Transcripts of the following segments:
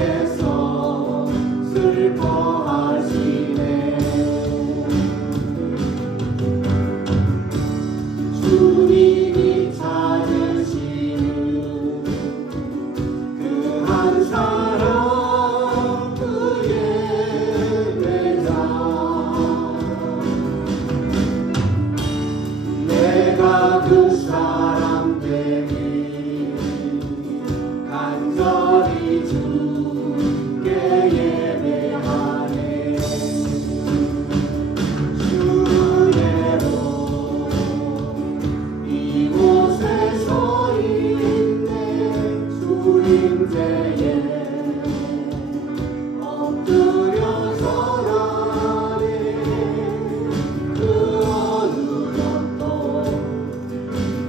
주님께서 슬퍼하시네. 주님이 찾으시는 그 한 사람 그의 배자, 내가 그 사람 되기 간절히 주께 예배하네. 주의로 이곳에 서 있네. 주님 제에 엎드려 절하네. 그 어느 것도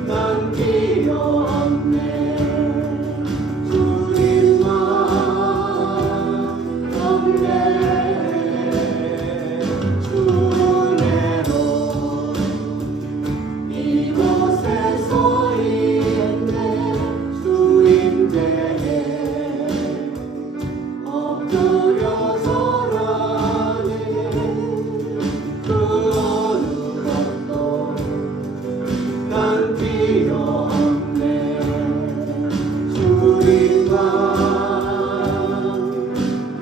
난 필요 없네. 주님만 경배. 주 은혜로 이곳에 서 있네. 주님 제에 엎드려 절하네. 그 어느 것도 난 필요 없네. 주님만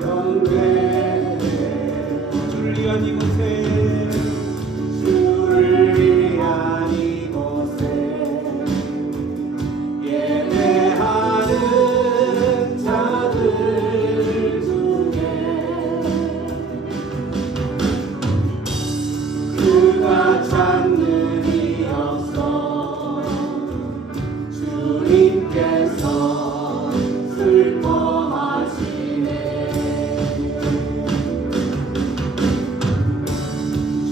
경배해. 주를 위한 이곳에, 주를 위한 이곳에 예배하는 자들 중에 그가 찾는 이어서 주님께서 슬퍼하시네.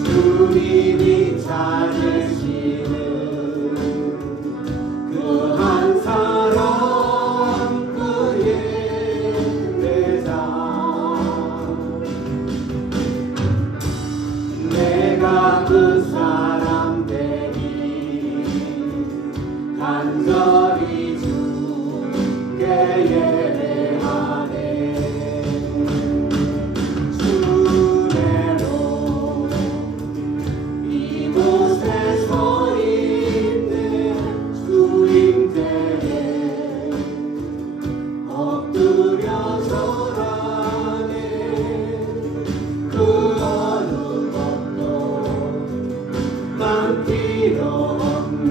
주님이 찾으시는 그 한 사람 그의 배자, 내가 그 사람 되기 간절히 주께 예배하네. 주 은혜로 이곳에 서 있네. 주님 제에 엎드려 절하네. 그 어느 것도 난 필요 없네.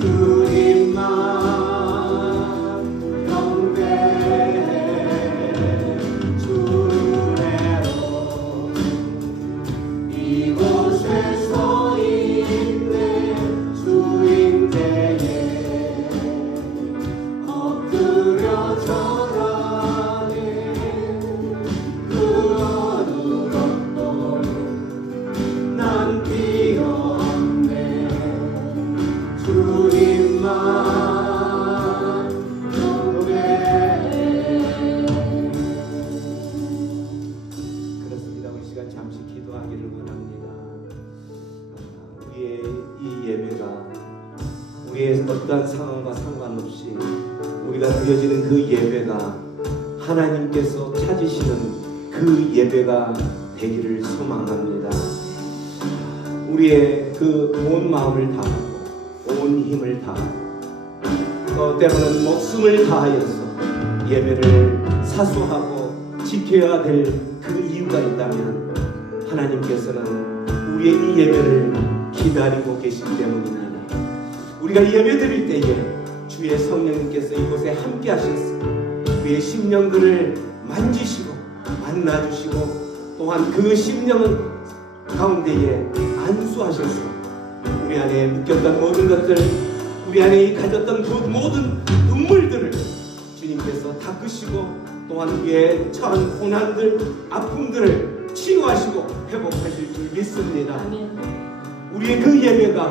주님만 경배해. 주 은혜로 이곳에 서 있네. 주님 제에 엎드려 절하네. 그 어느 것도 난 필요 없네. 주님만 경배해. 그렇습니다. 우리 시간 잠시 기도하기를 원합니다. 우리의 이 예배가 우리의 어떠한 상황과 상관없이 우리가 드려지는 그 예배가 하나님께서 찾으시는 그 예배가 되기를 소망합니다. 우리의 그 온 마음을 다하고 온 힘을 다하고 또 때로는 목숨을 다하여서 예배를 사수하고 지켜야 될 그 이유가 있다면 하나님께서는 우리의 이 예배를 기다리고 계시기 때문입니다. 우리가 예배 드릴 때에 주의 성령님께서 이곳에 함께 하셔서 우리의 심령들을 만지시고 만나주시고 또한 그 심령 가운데에 안수하셔서 우리 안에 묶였던 모든 것들, 우리 안에 가졌던 그 모든 눈물들을 주님께서 닦으시고 또한 우리의 처한 고난들, 아픔들을 치유하시고 회복하실 줄 믿습니다. 우리의 그 예배가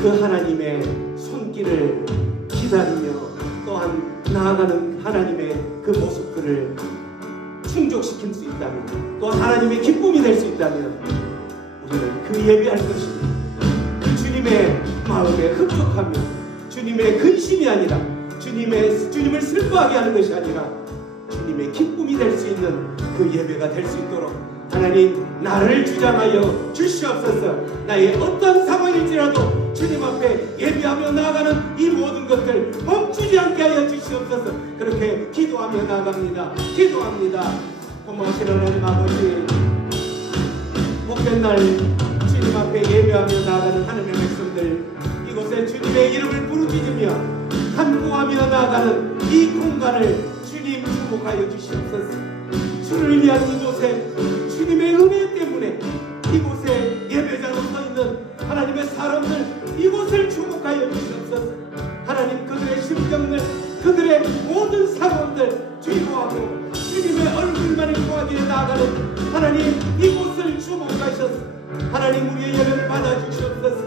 그 하나님의 손길을 기다리며 또한 나아가는 하나님의 그 모습들을 충족시킬 수 있다면, 또 하나님의 기쁨이 될 수 있다면 우리는 그 예배할 것입니다. 그 주님의 마음에 흡족하며 주님의 근심이 아니라 주님을 슬퍼하게 하는 것이 아니라 주님의 기쁨이 될 수 있는 그 예배가 될 수 있도록 하나님 나를 주장하여 주시옵소서. 나의 어떤 상황일지라도 주님 앞에 예배하며 나아가는 이 모든 것들 멈추지 않게 하여 주시옵소서. 그렇게 기도하며 나아갑니다. 기도합니다. 고마우신 하나님 아버지, 복된 날 주님 앞에 예배하며 나아가는 하나님의 백성들, 이곳에 주님의 이름을 부르짖으며 간구하며 나아가는 이 공간을 주님 축복하여 주시옵소서. 주를 위한 이곳에 주님의 은혜 때문에 이곳에 예배자로 서 있는 하나님의 사람들, 이곳을 축복하여 주시옵소서. 하나님 그들의 심정들, 그들의 모든 상황들 주의하고 주님의 얼굴만을 구하기에 나아가는 하나님, 이곳을 축복하셔서 하나님 우리의 예배를 받아주시옵소서.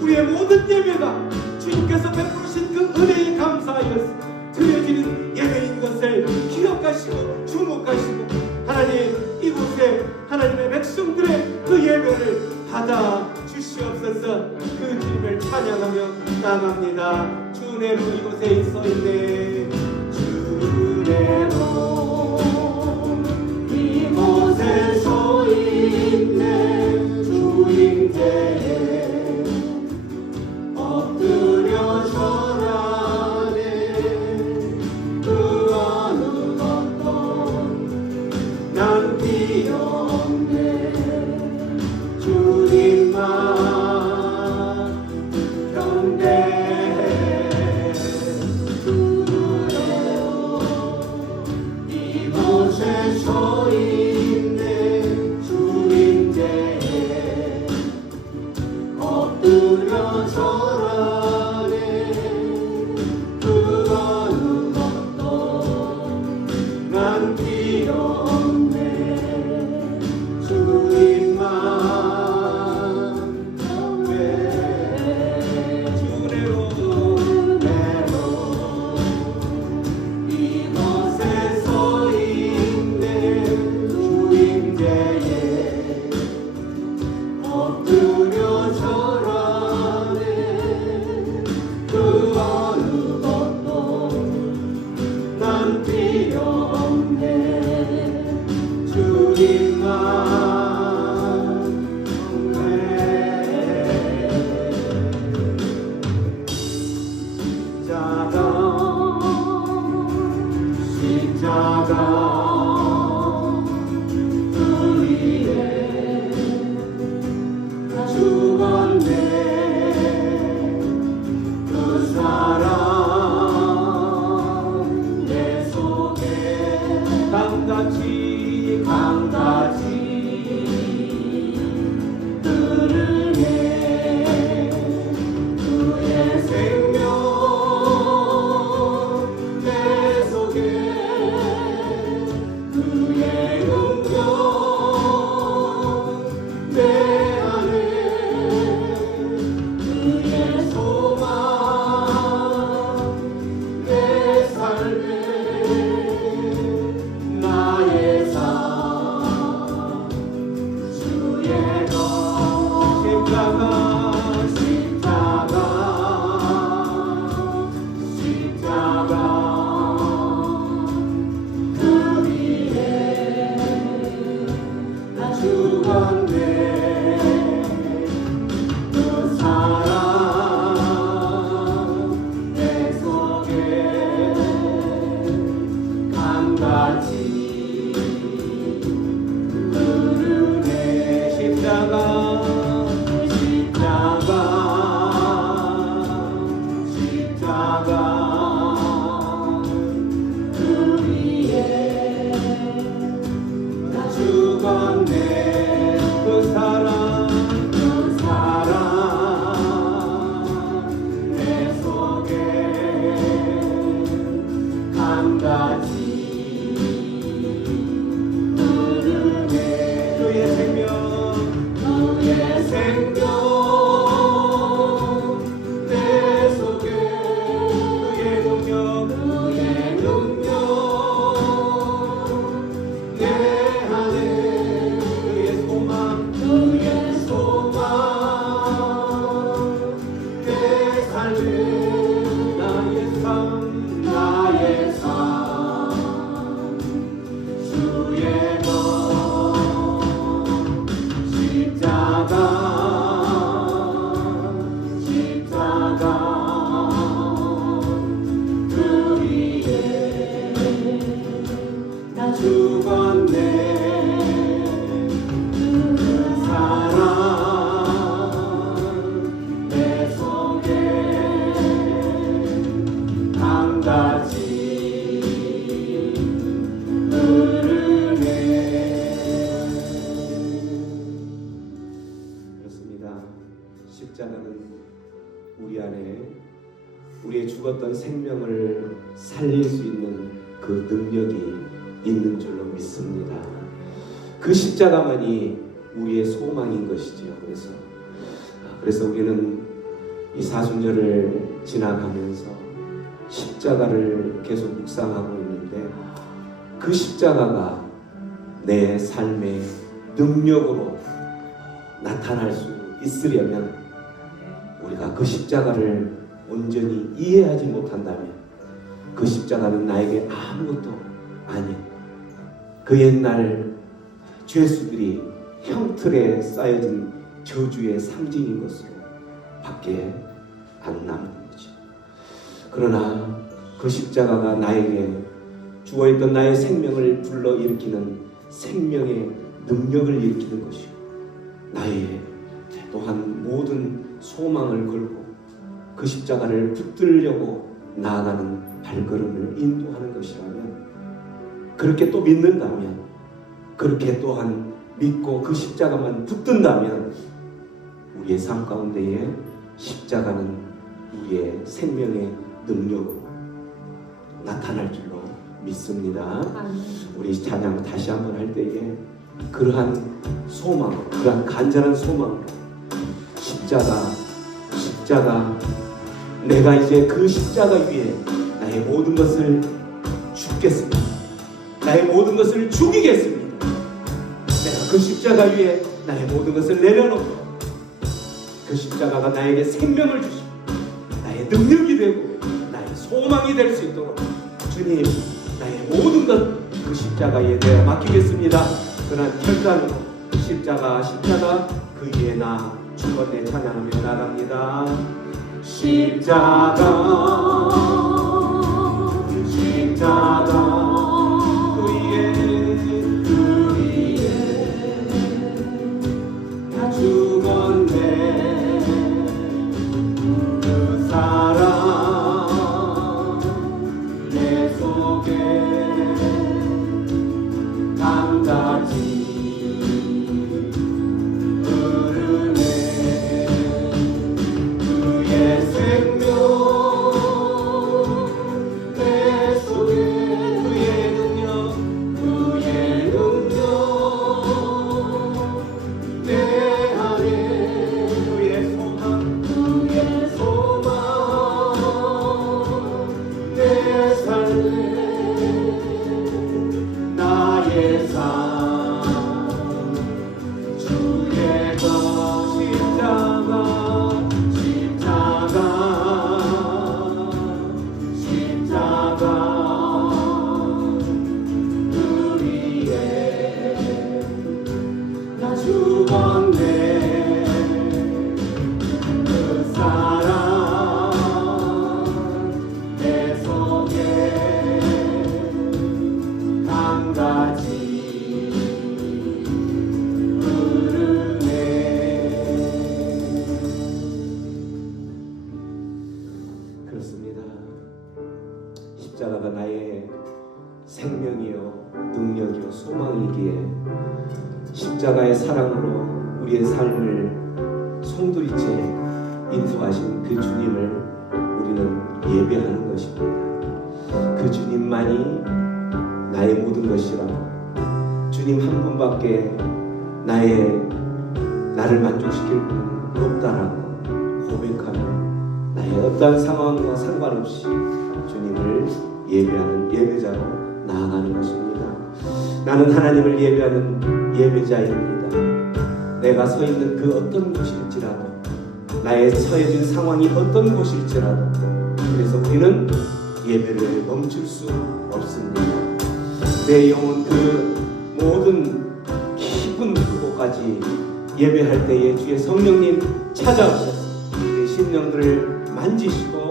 우리의 모든 예배가 주님께서 베푸신 그 은혜에 감사하여서 드려지는 예배인 것을 기억하시고 주목하시고 하나님 이곳에 하나님의 백성들의 그 예배를 받아 주시옵소서. 그 주님을 찬양하며 나갑니다. 주 은혜로 이곳에 있어 있네. 주 은혜로 이곳에 서 있네. 주인께 엎드려 절하네. 그 어느 것도 난 필요 없네. 주님만 경배해. 주래요 이곳에 서 있네. 주님께 엎드려 절하네. 그 어느 것도 난 필요 없네. 주님만 경배해. 주래로 이곳에 서 있네. 주님께 엎드려 절하네. 그 어느 것도 난 필요 없네. 주님만 경배해. 십자가 그 위에 죽었네. 그 사랑 내 속에 강같이 흐르네. 그의 생명 내 속에, 그의 능력 내 안에, 그의 소망 내 삶에, 나의 삶 주의 것. 십자가 그 위에 죽었네. 그 사랑 내 속에 강같이 흐르네. 십자가 그 위에 죽었네. 그 사랑 내 속에 강같이 흐르네. 그의 생명 내 속에, 그의 능력 내 안에, 그의 소망 내 삶에, 나의 삶 죽었던 생명을 살릴 수 있는 그 능력이 있는 줄로 믿습니다. 그 십자가만이 우리의 소망인 것이지요. 그래서 우리는 이 사순절을 지나가면서 십자가를 계속 묵상하고 있는데, 그 십자가가 내 삶의 능력으로 나타날 수 있으려면 우리가 그 십자가를 온전히 이해하지 못한다면 그 십자가는 나에게 아무것도 아닌 그 옛날 죄수들이 형틀에 쌓여진 저주의 상징인 것으로 밖에 안 남는 거죠. 그러나 그 십자가가 나에게 죽어있던 나의 생명을 불러일으키는 생명의 능력을 일으키는 것이고, 나의 또한 모든 소망을 걸고 그 십자가를 붙들려고 나아가는 발걸음을 인도하는 것이라면, 그렇게 또 믿는다면, 그렇게 또한 믿고 그 십자가만 붙든다면 우리의 삶 가운데에 십자가는 우리의 생명의 능력으로 나타날 줄로 믿습니다. 우리 찬양 다시 한번 할 때에 그러한 소망, 그러한 간절한 소망으로 십자가, 내가 이제 그 십자가 위에 나의 모든 것을 죽겠습니다. 나의 모든 것을 죽이겠습니다. 내가 그 십자가 위에 나의 모든 것을 내려놓고 그 십자가가 나에게 생명을 주시고 나의 능력이 되고 나의 소망이 될 수 있도록 주님, 나의 모든 것 그 십자가에 내가 맡기겠습니다. 그러한 결단으로 십자가 그 위에 나 주번에 찬양하며 나갑니다. 십자가 그 위에 나 죽었네. 그 사랑 내 속에 강같이 흐르네. 그의 생명 내 속에, 그의 능력 내 안에, 그의 소망 내 삶에 나의 삶 주의 것 십자가 그 위에 나 죽었네. 그 사랑 내 속에 강같이 흐르네. 그렇습니다. 십자가가 나의 생명이요 능력이요 소망이기에 십자가의 사랑으로 우리의 삶을 송두리째 인도하신 그 주님을 우리는 예배하는 것입니다. 그 주님만이 나의 모든 것이라고, 주님 한 분밖에 나를 만족시킬 분은 없다라고 고백하며 나의 어떠한 상황과 상관없이 주님을 예배하는 예배자로 나아가는 것입니다. 나는 하나님을 예배하는 예배자입니다. 내가 서 있는 그 어떤 곳일지라도, 나의 처해진 상황이 어떤 곳일지라도, 그래서 우리는 예배를 멈출 수 없습니다. 내 영혼 그 모든 깊은 그곳까지 예배할 때에 주의 성령님 찾아오셔서 우리 심령들을 만지시고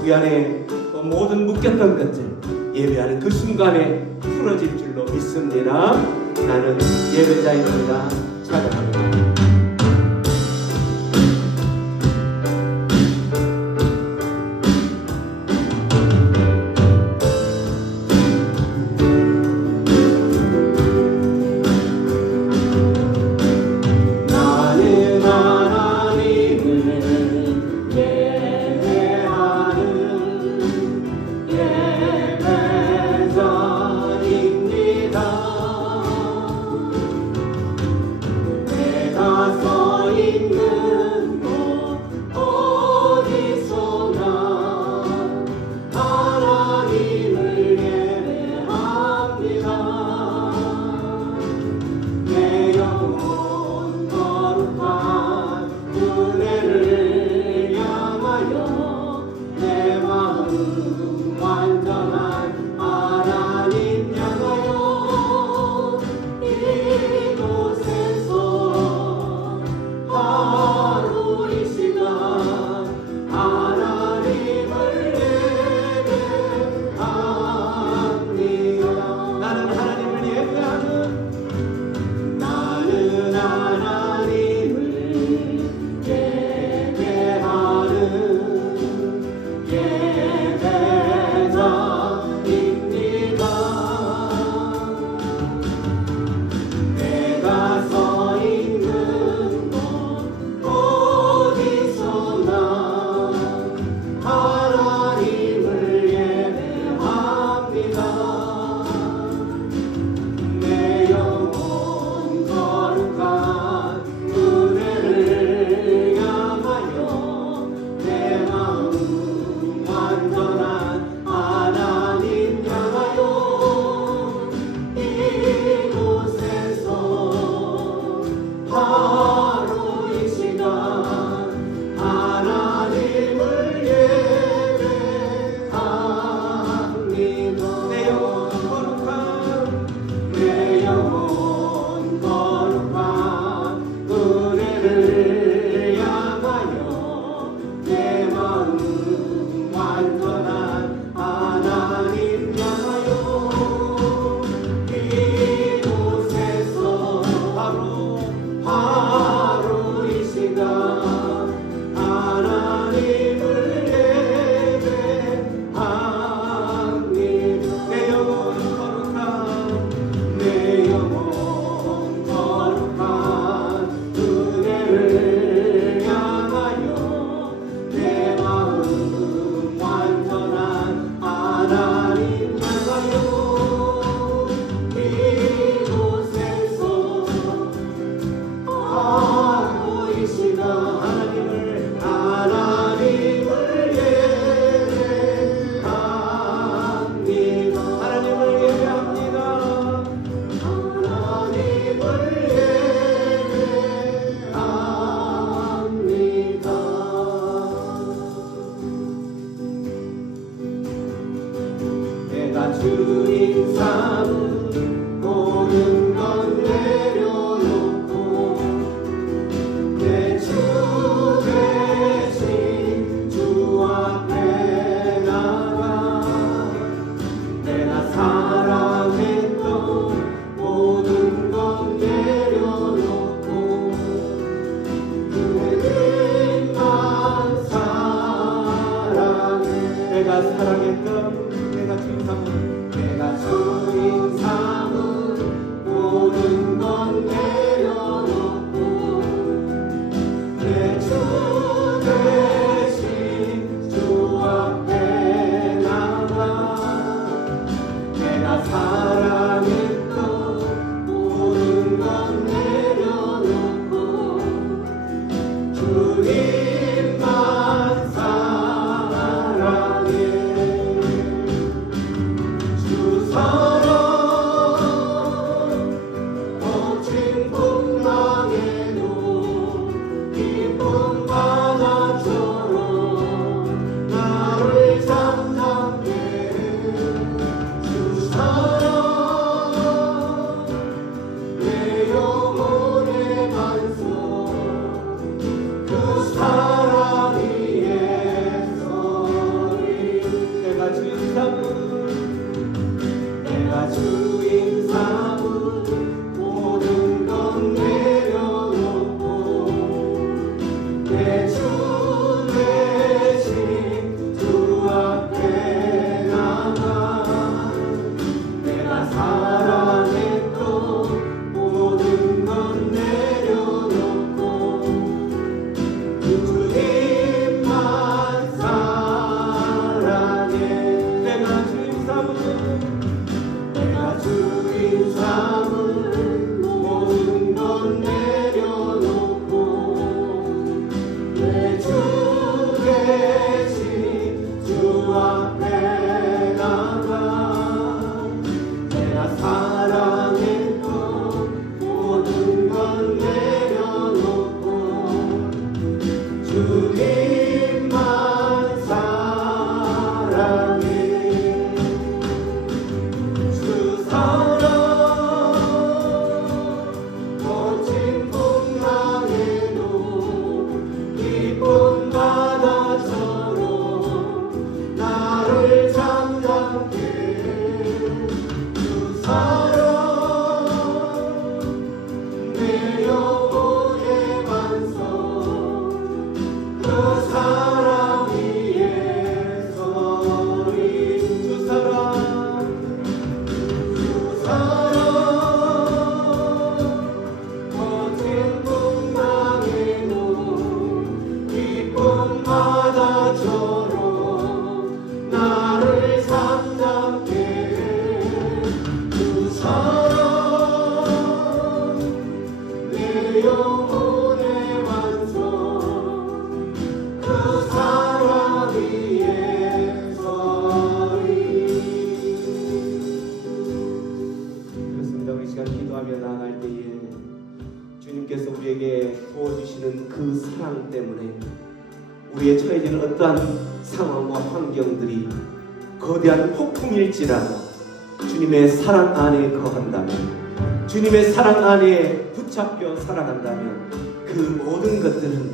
우리 안에 모든 묶였던 것들 예배하는 그 순간에 풀어질 줄로 믿습니다. 나는 예배자입니다. 찬양합니다. 나는 하나님을 예배하는 주인 삼은 모든 것 내려놓고 내 주 대신 주 앞에 나가 내가 사랑했던 모든 것 내려놓고 주님만 사랑해. 내가 사랑했던 내가 주인 삼은 내가 주인 삼은 모든 것 내려놓고 내 주 대신 주 앞에 나가 내가 사랑했던 모든 것 내려놓고 주님만 사랑해. 주 사랑 거친 풍랑에도 깊은 바다처럼 나를 잠잠게 주 사랑 내 영혼의 반석 그 사랑이 예서리. 내가 주인 삼은 내가 주인 삼은 모든 것 내려놓고 내 주 대신 주 앞에 나가 내가 사랑했던 모든 것 내려놓고 주님만 사랑해. 내가 주인 삼은 내가 주인 삼은 모든 것 내려놓고 내 주 대신 주 앞에 나가 내가 사랑했던 모든 것 내려놓고 주님만 사랑해. 주 사랑 거친 풍랑에도 깊은 바다처럼 나를 잠잠게 주 사랑 내 영혼의 반석 그 사랑이 예서리. 주 사랑 거친 풍랑에도 깊은 바다처럼 나를 잠잠게 주 사랑 내 영혼의 완성 그 사랑이 예서리. 그렇습니다. 우리 시간 기도하며 나아갈 때에 주님께서 우리에게 부어주시는 그 사랑 때문에 우리의 처해지는 어떠한 상황과 환경들이 거대한 폭풍일지라도 주님의 사랑 안에 거한다면 주님의 사랑 안에 붙잡혀 살아간다면 그 모든 것들은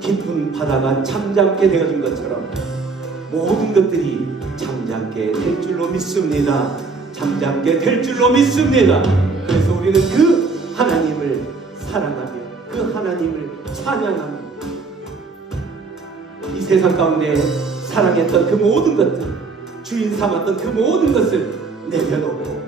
깊은 바다가 잠잠게 되어진 것처럼 모든 것들이 잠잠게 될 줄로 믿습니다. 잠잠게 될 줄로 믿습니다. 그래서 우리는 그 하나님을 사랑하며 그 하나님을 찬양하며 이 세상 가운데 사랑했던 그 모든 것들 주인 삼았던 그 모든 것을 내려놓고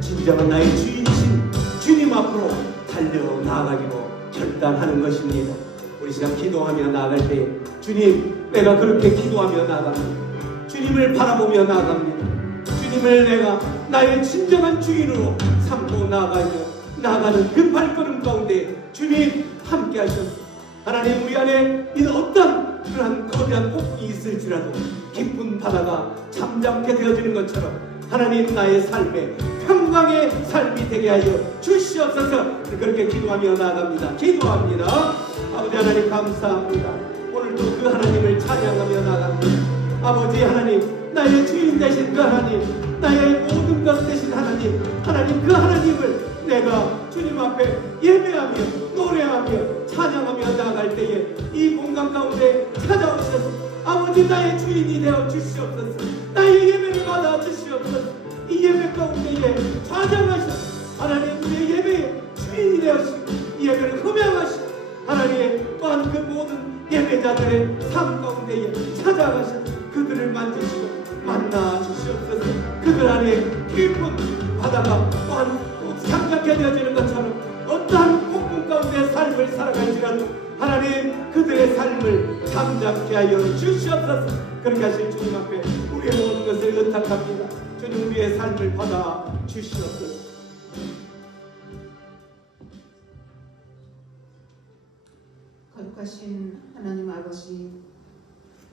진정한 나의 주인이신 주님 앞으로 달려나가기로 결단하는 것입니다. 우리 시간 기도하며 나아갈 때 주님 내가 그렇게 기도하며 나아갑니다. 주님을 바라보며 나아갑니다. 주님을 내가 나의 진정한 주인으로 삼고 나아가는 그 발걸음 가운데 주님 함께 하셨습니다. 하나님 우리 안에 있는 어떤 그러한 거대한 폭풍이 있을지라도 깊은 바다가 잠잠게 되어지는 것처럼 하나님 나의 삶에 평강의 삶이 되게 하여 주시옵소서. 그렇게 기도하며 나아갑니다. 기도합니다. 아버지 하나님 감사합니다. 오늘도 그 하나님을 찬양하며 나아갑니다. 아버지 하나님 나의 주인 되신 그 하나님 나의 모든 것 되신 하나님, 하나님 그 하나님을 내가 주님 앞에 예배하며 노래하며 찬양하며 나아갈 때에 이 공간 가운데 찾아오셔서 아버지 나의 주인이 되어 주시옵소서. 나의 예배를 받아 주시옵소서. 이 예배 가운데에 좌정하셔서 하나님 우리의 예배의 주인이 되어시고 이 예배를 흠양하시고 하나님 또한 그 모든 예배자들의 삶 가운데에 찾아가셔서 그들을 만지시고 만나 주시옵소서. 그들 안에 깊은 바다가 또한 꼭 삼각해 되어지는 것처럼 어떠한 폭풍 가운데 삶을 살아갈지라도 하나님 그들의 삶을 잠잠케 하여 주시옵소서. 그렇게 하실 주님 앞에 우리의 모든 것을 의탁합니다. 주님 우리의 삶을 받아 주시옵소서. 거룩하신 하나님 아버지,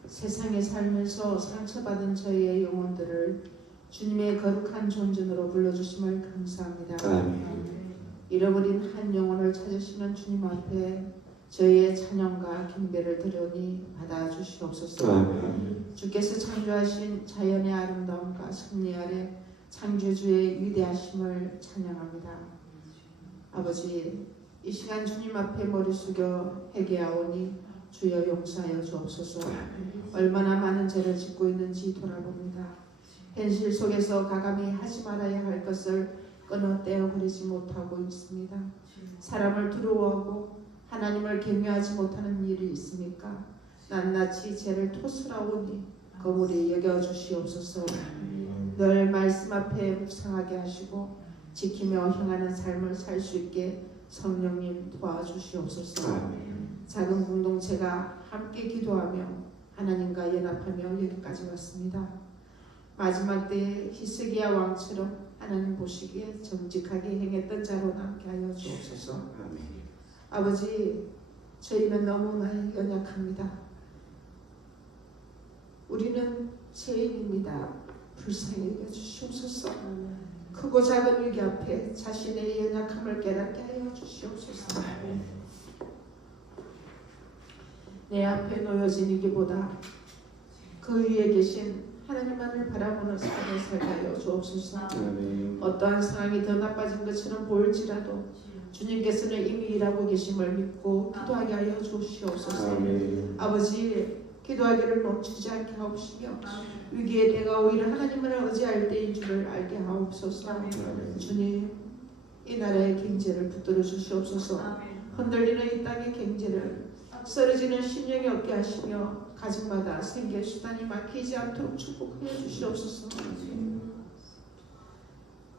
세상의 삶에서 상처받은 저희의 영혼들을 주님의 거룩한 존전으로 불러주심을 감사합니다. 아멘. 잃어버린 한 영혼을 찾으시는 주님 앞에 저희의 찬양과 경배를 드려니 받아주시옵소서. 아멘. 주께서 창조하신 자연의 아름다움과 섭리 아래 창조주의 위대하심을 찬양합니다. 아버지, 이 시간 주님 앞에 머리 숙여 회개하오니 주여 용서하여 주옵소서. 얼마나 많은 죄를 짓고 있는지 돌아봅니다. 현실 속에서 가감히 하지 말아야 할 것을 끊어 떼어버리지 못하고 있습니다. 사람을 두려워하고 하나님을 경외하지 못하는 일이 있습니까? 낱낱이 죄를 토설하오니 거물이 여겨주시옵소서. 늘 말씀 앞에 묵상하게 하시고 지키며 행하는 삶을 살 수 있게 성령님 도와주시옵소서. 작은 공동체가 함께 기도하며 하나님과 연합하며 여기까지 왔습니다. 마지막 때에 히스기야 왕처럼 하나님 보시기에 정직하게 행했던 자로 남게 하여 주옵소서. 아버지, 저희는 너무나 연약합니다. 우리는 죄인입니다. 불쌍히 여겨주시옵소서. 크고 작은 위기 앞에 자신의 연약함을 깨닫게 하여 주시옵소서. 내 앞에 놓여진 위기보다 그 위에 계신 하나님만을 바라보는 삶을 살게 하여 주옵소서. 어떠한 상황이 더 나빠진 것처럼 보일지라도 주님께서는 이미 일하고 계심을 믿고 기도하게 하여 주시옵소서. 아버지, 기도하기를 멈추지 않게 하옵시며 위기의 때가 오히려 하나님을 의지할 때인 줄을 알게 하옵소서. 주님, 이 나라의 경제를 붙들어 주시옵소서. 흔들리는 이 땅의 경제를 쓰러지는 심령이 없게 하시며 가정마다 생계 수단이 막히지 않도록 축복하여 주시옵소서.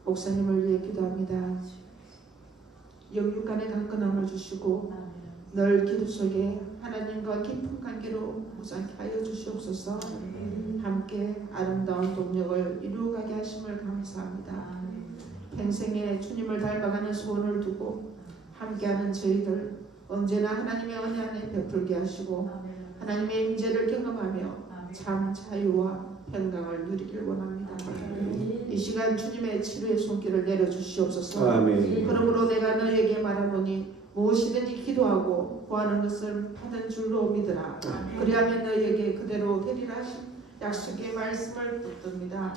목사님을 위해 기도합니다. 영육간의 강건함을 주시고 늘 기도 속에 하나님과 깊은 관계로 무장케 하여 주시옵소서. 함께 아름다운 동력을 이루어가게 하심을 감사합니다. 평생에 주님을 닮아가는 소원을 두고 함께하는 저희들 언제나 하나님의 은혜 안에 베풀게 하시고 하나님의 임재를 경험하며 참 자유와 평강을 누리길 원합니다. 이 시간 주님의 치료의 손길을 내려주시옵소서. 그러므로 내가 너에게 말하노니 무엇이든지 기도하고 구하는 것을 받은 줄로 믿으라. 그리하면 너에게 그대로 되리라 하신 약속의 말씀을 붙듭니다.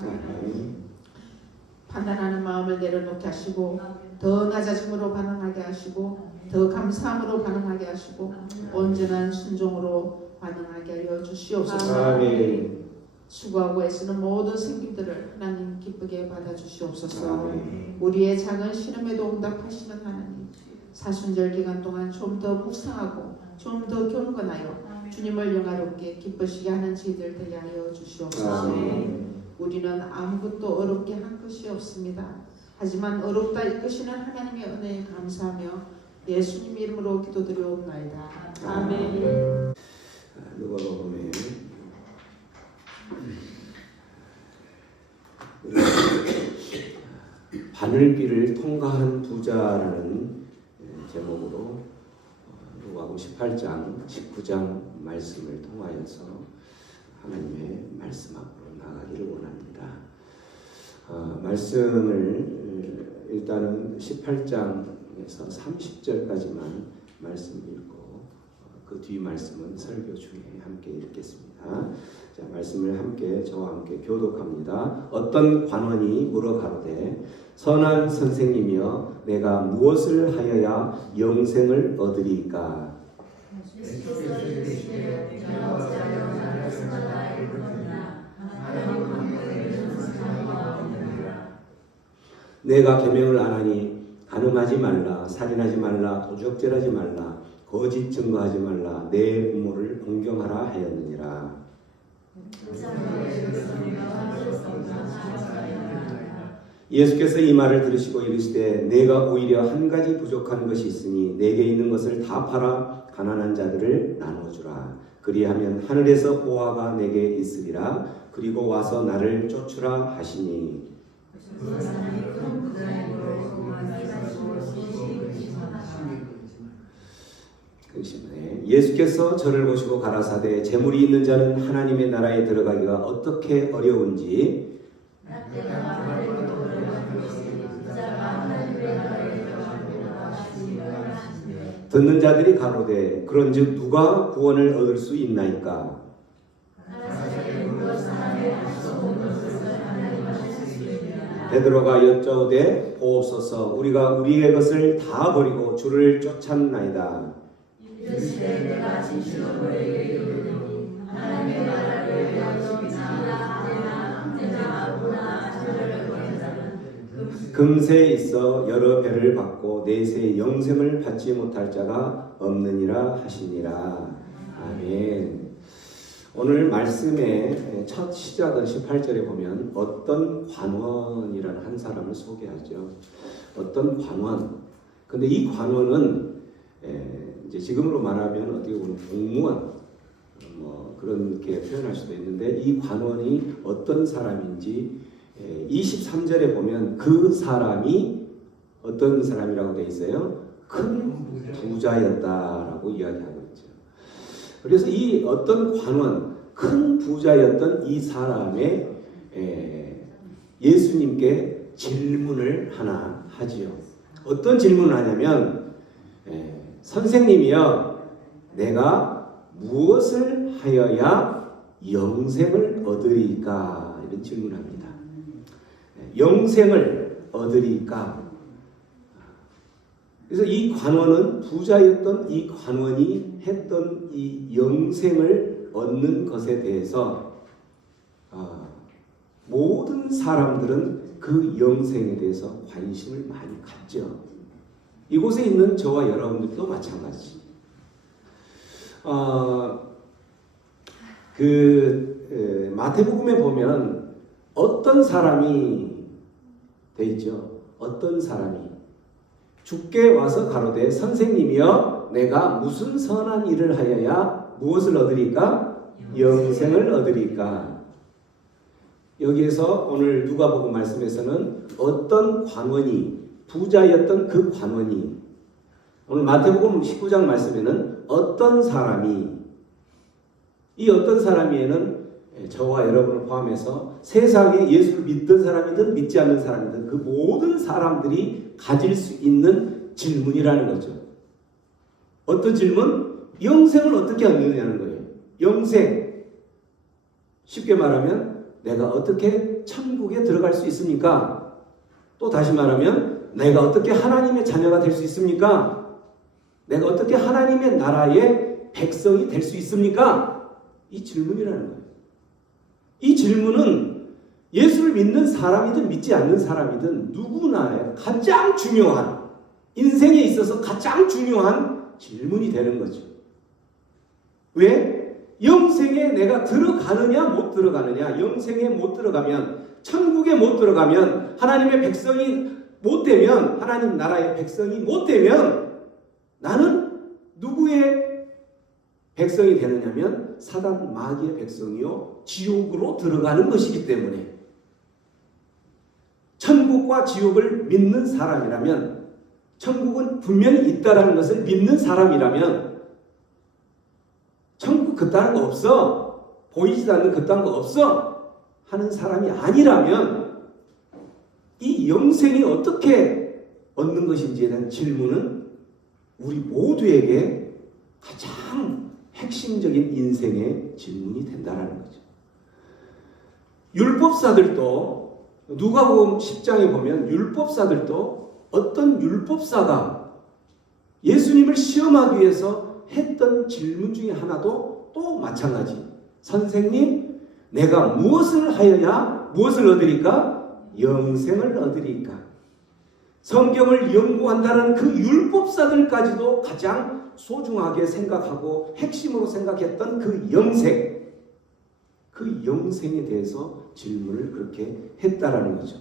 판단하는 마음을 내려놓게 하시고 더 낮아짐으로 반응하게 하시고 더 감사함으로 반응하게 하시고 온전한 순종으로 반응하게 하여 주시옵소서. 수고하고 애쓰는 모든 생님들을 하나님 기쁘게 받아주시옵소서. 우리의 작은 신음에도 응답하시는 하나님, 사순절 기간 동안 좀 더 묵상하고 좀 더 경건하여 주님을 영화롭게 기쁘시게 하는 저희들 되게 하여 주시옵소서. 우리는 아무것도 어렵게 한 것이 없습니다. 하지만 어렵다 이끄시는 하나님의 은혜에 감사하며 예수님 이름으로 기도드리옵나이다. 아멘. 누가복음에 바늘길을 통과한 부자라는 제목으로 누가복음 18장, 19장 말씀을 통하여서 하나님의 말씀 앞으로 나가기를 원합니다. 말씀을 일단은 18장에서 30절까지만 말씀 읽고 그 뒤 말씀은 설교 중에 함께 읽겠습니다. 자, 말씀을 함께 저와 함께 교독합니다. 어떤 관원이 물어 가로되 선한 선생님이여 내가 무엇을 하여야 영생을 얻으리까? 내가 계명을 안 하니 간음하지 말라, 살인하지 말라, 도적질하지 말라, 거짓 증거하지 말라, 내 부모를 공경하라 하였느니라. 예수께서 이 말을 들으시고 이르시되 내가 오히려 한 가지 부족한 것이 있으니 내게 있는 것을 다 팔아 가난한 자들을 나눠주라. 그리하면 하늘에서 보화가 내게 있으리라. 그리고 와서 나를 쫓으라 하시니. 예수께서 저를 보시고 가라사대 재물이 있는 자는 하나님의 나라에 들어가기가 어떻게 어려운지 듣는 자들이 가로되 그런즉 누가 구원을 얻을 수 있나이까? 베드로가 여짜오되 보옵소서 우리가 우리의 것을 다 버리고 주를 쫓았나이다. 내가 진실로 너희에게 이르노니 하나님의 나라를 금세에 있어 여러 배를 받고 내세 영생을 받지 못할 자가 없느니라 하시니라. 아멘. 오늘 말씀의 첫 시작은 18절에 보면 어떤 관원이라는 한 사람을 소개하죠. 어떤 관원. 근데 이 관원은 이제 지금으로 말하면 어떻게 보면 공무원 그렇게 표현할 수도 있는데 이 관원이 어떤 사람인지 23절에 보면 그 사람이 어떤 사람이라고 되어 있어요? 큰 부자였다라고 이야기하고 있죠. 그래서 이 어떤 관원, 큰 부자였던 이 사람의 예수님께 질문을 하나 하지요. 어떤 질문을 하냐면 선생님이여 내가 무엇을 하여야 영생을 얻으리까? 이런 질문을 합니다. 영생을 얻으리까? 그래서 이 관원은 부자였던 이 관원이 했던 이 영생을 얻는 것에 대해서 모든 사람들은 그 영생에 대해서 관심을 많이 갖죠. 이곳에 있는 저와 여러분들도 마찬가지. 마태복음에 보면 어떤 사람이 돼 있죠. 어떤 사람이 주께 와서 가로되 선생님이여 내가 무슨 선한 일을 하여야 무엇을 얻으리까? 영생을 얻으리까? 여기에서 오늘 누가복음 말씀에서는 어떤 관원이 부자였던 그 관원이 오늘 마태복음 19장 말씀에는 어떤 사람이 이 어떤 사람이에는 저와 여러분을 포함해서 세상에 예수를 믿던 사람이든 믿지 않는 사람이든 그 모든 사람들이 가질 수 있는 질문이라는 거죠. 어떤 질문? 영생을 어떻게 얻느냐는 거예요. 영생. 쉽게 말하면 내가 어떻게 천국에 들어갈 수 있습니까? 또 다시 말하면 내가 어떻게 하나님의 자녀가 될 수 있습니까? 내가 어떻게 하나님의 나라의 백성이 될 수 있습니까? 이 질문이라는 거예요. 이 질문은 예수를 믿는 사람이든 믿지 않는 사람이든 누구나 가장 중요한 인생에 있어서 가장 중요한 질문이 되는 거죠. 왜? 영생에 내가 들어가느냐 못 들어가느냐. 영생에 못 들어가면 천국에 못 들어가면 하나님의 백성이 못 되면 하나님 나라의 백성이 못 되면 나는 누구의 백성이 되느냐면 사단 마귀의 백성이요 지옥으로 들어가는 것이기 때문에 천국과 지옥을 믿는 사람이라면 천국은 분명히 있다라는 것을 믿는 사람이라면 천국 그따른 거 없어 보이지도 않는 그따른 거 없어 하는 사람이 아니라면 이 영생이 어떻게 얻는 것인지에 대한 질문은 우리 모두에게 가장 핵심적인 인생의 질문이 된다라는 거죠. 율법사들도 누가복음 10장에 보면 율법사들도 어떤 율법사가 예수님을 시험하기 위해서 했던 질문 중에 하나도 또 마찬가지. 선생님, 내가 무엇을 하여야 무엇을 얻으리까? 영생을 얻으리까? 성경을 연구한다는 그 율법사들까지도 가장 소중하게 생각하고 핵심으로 생각했던 그 영생, 그 영생에 대해서 질문을 그렇게 했다라는 거죠.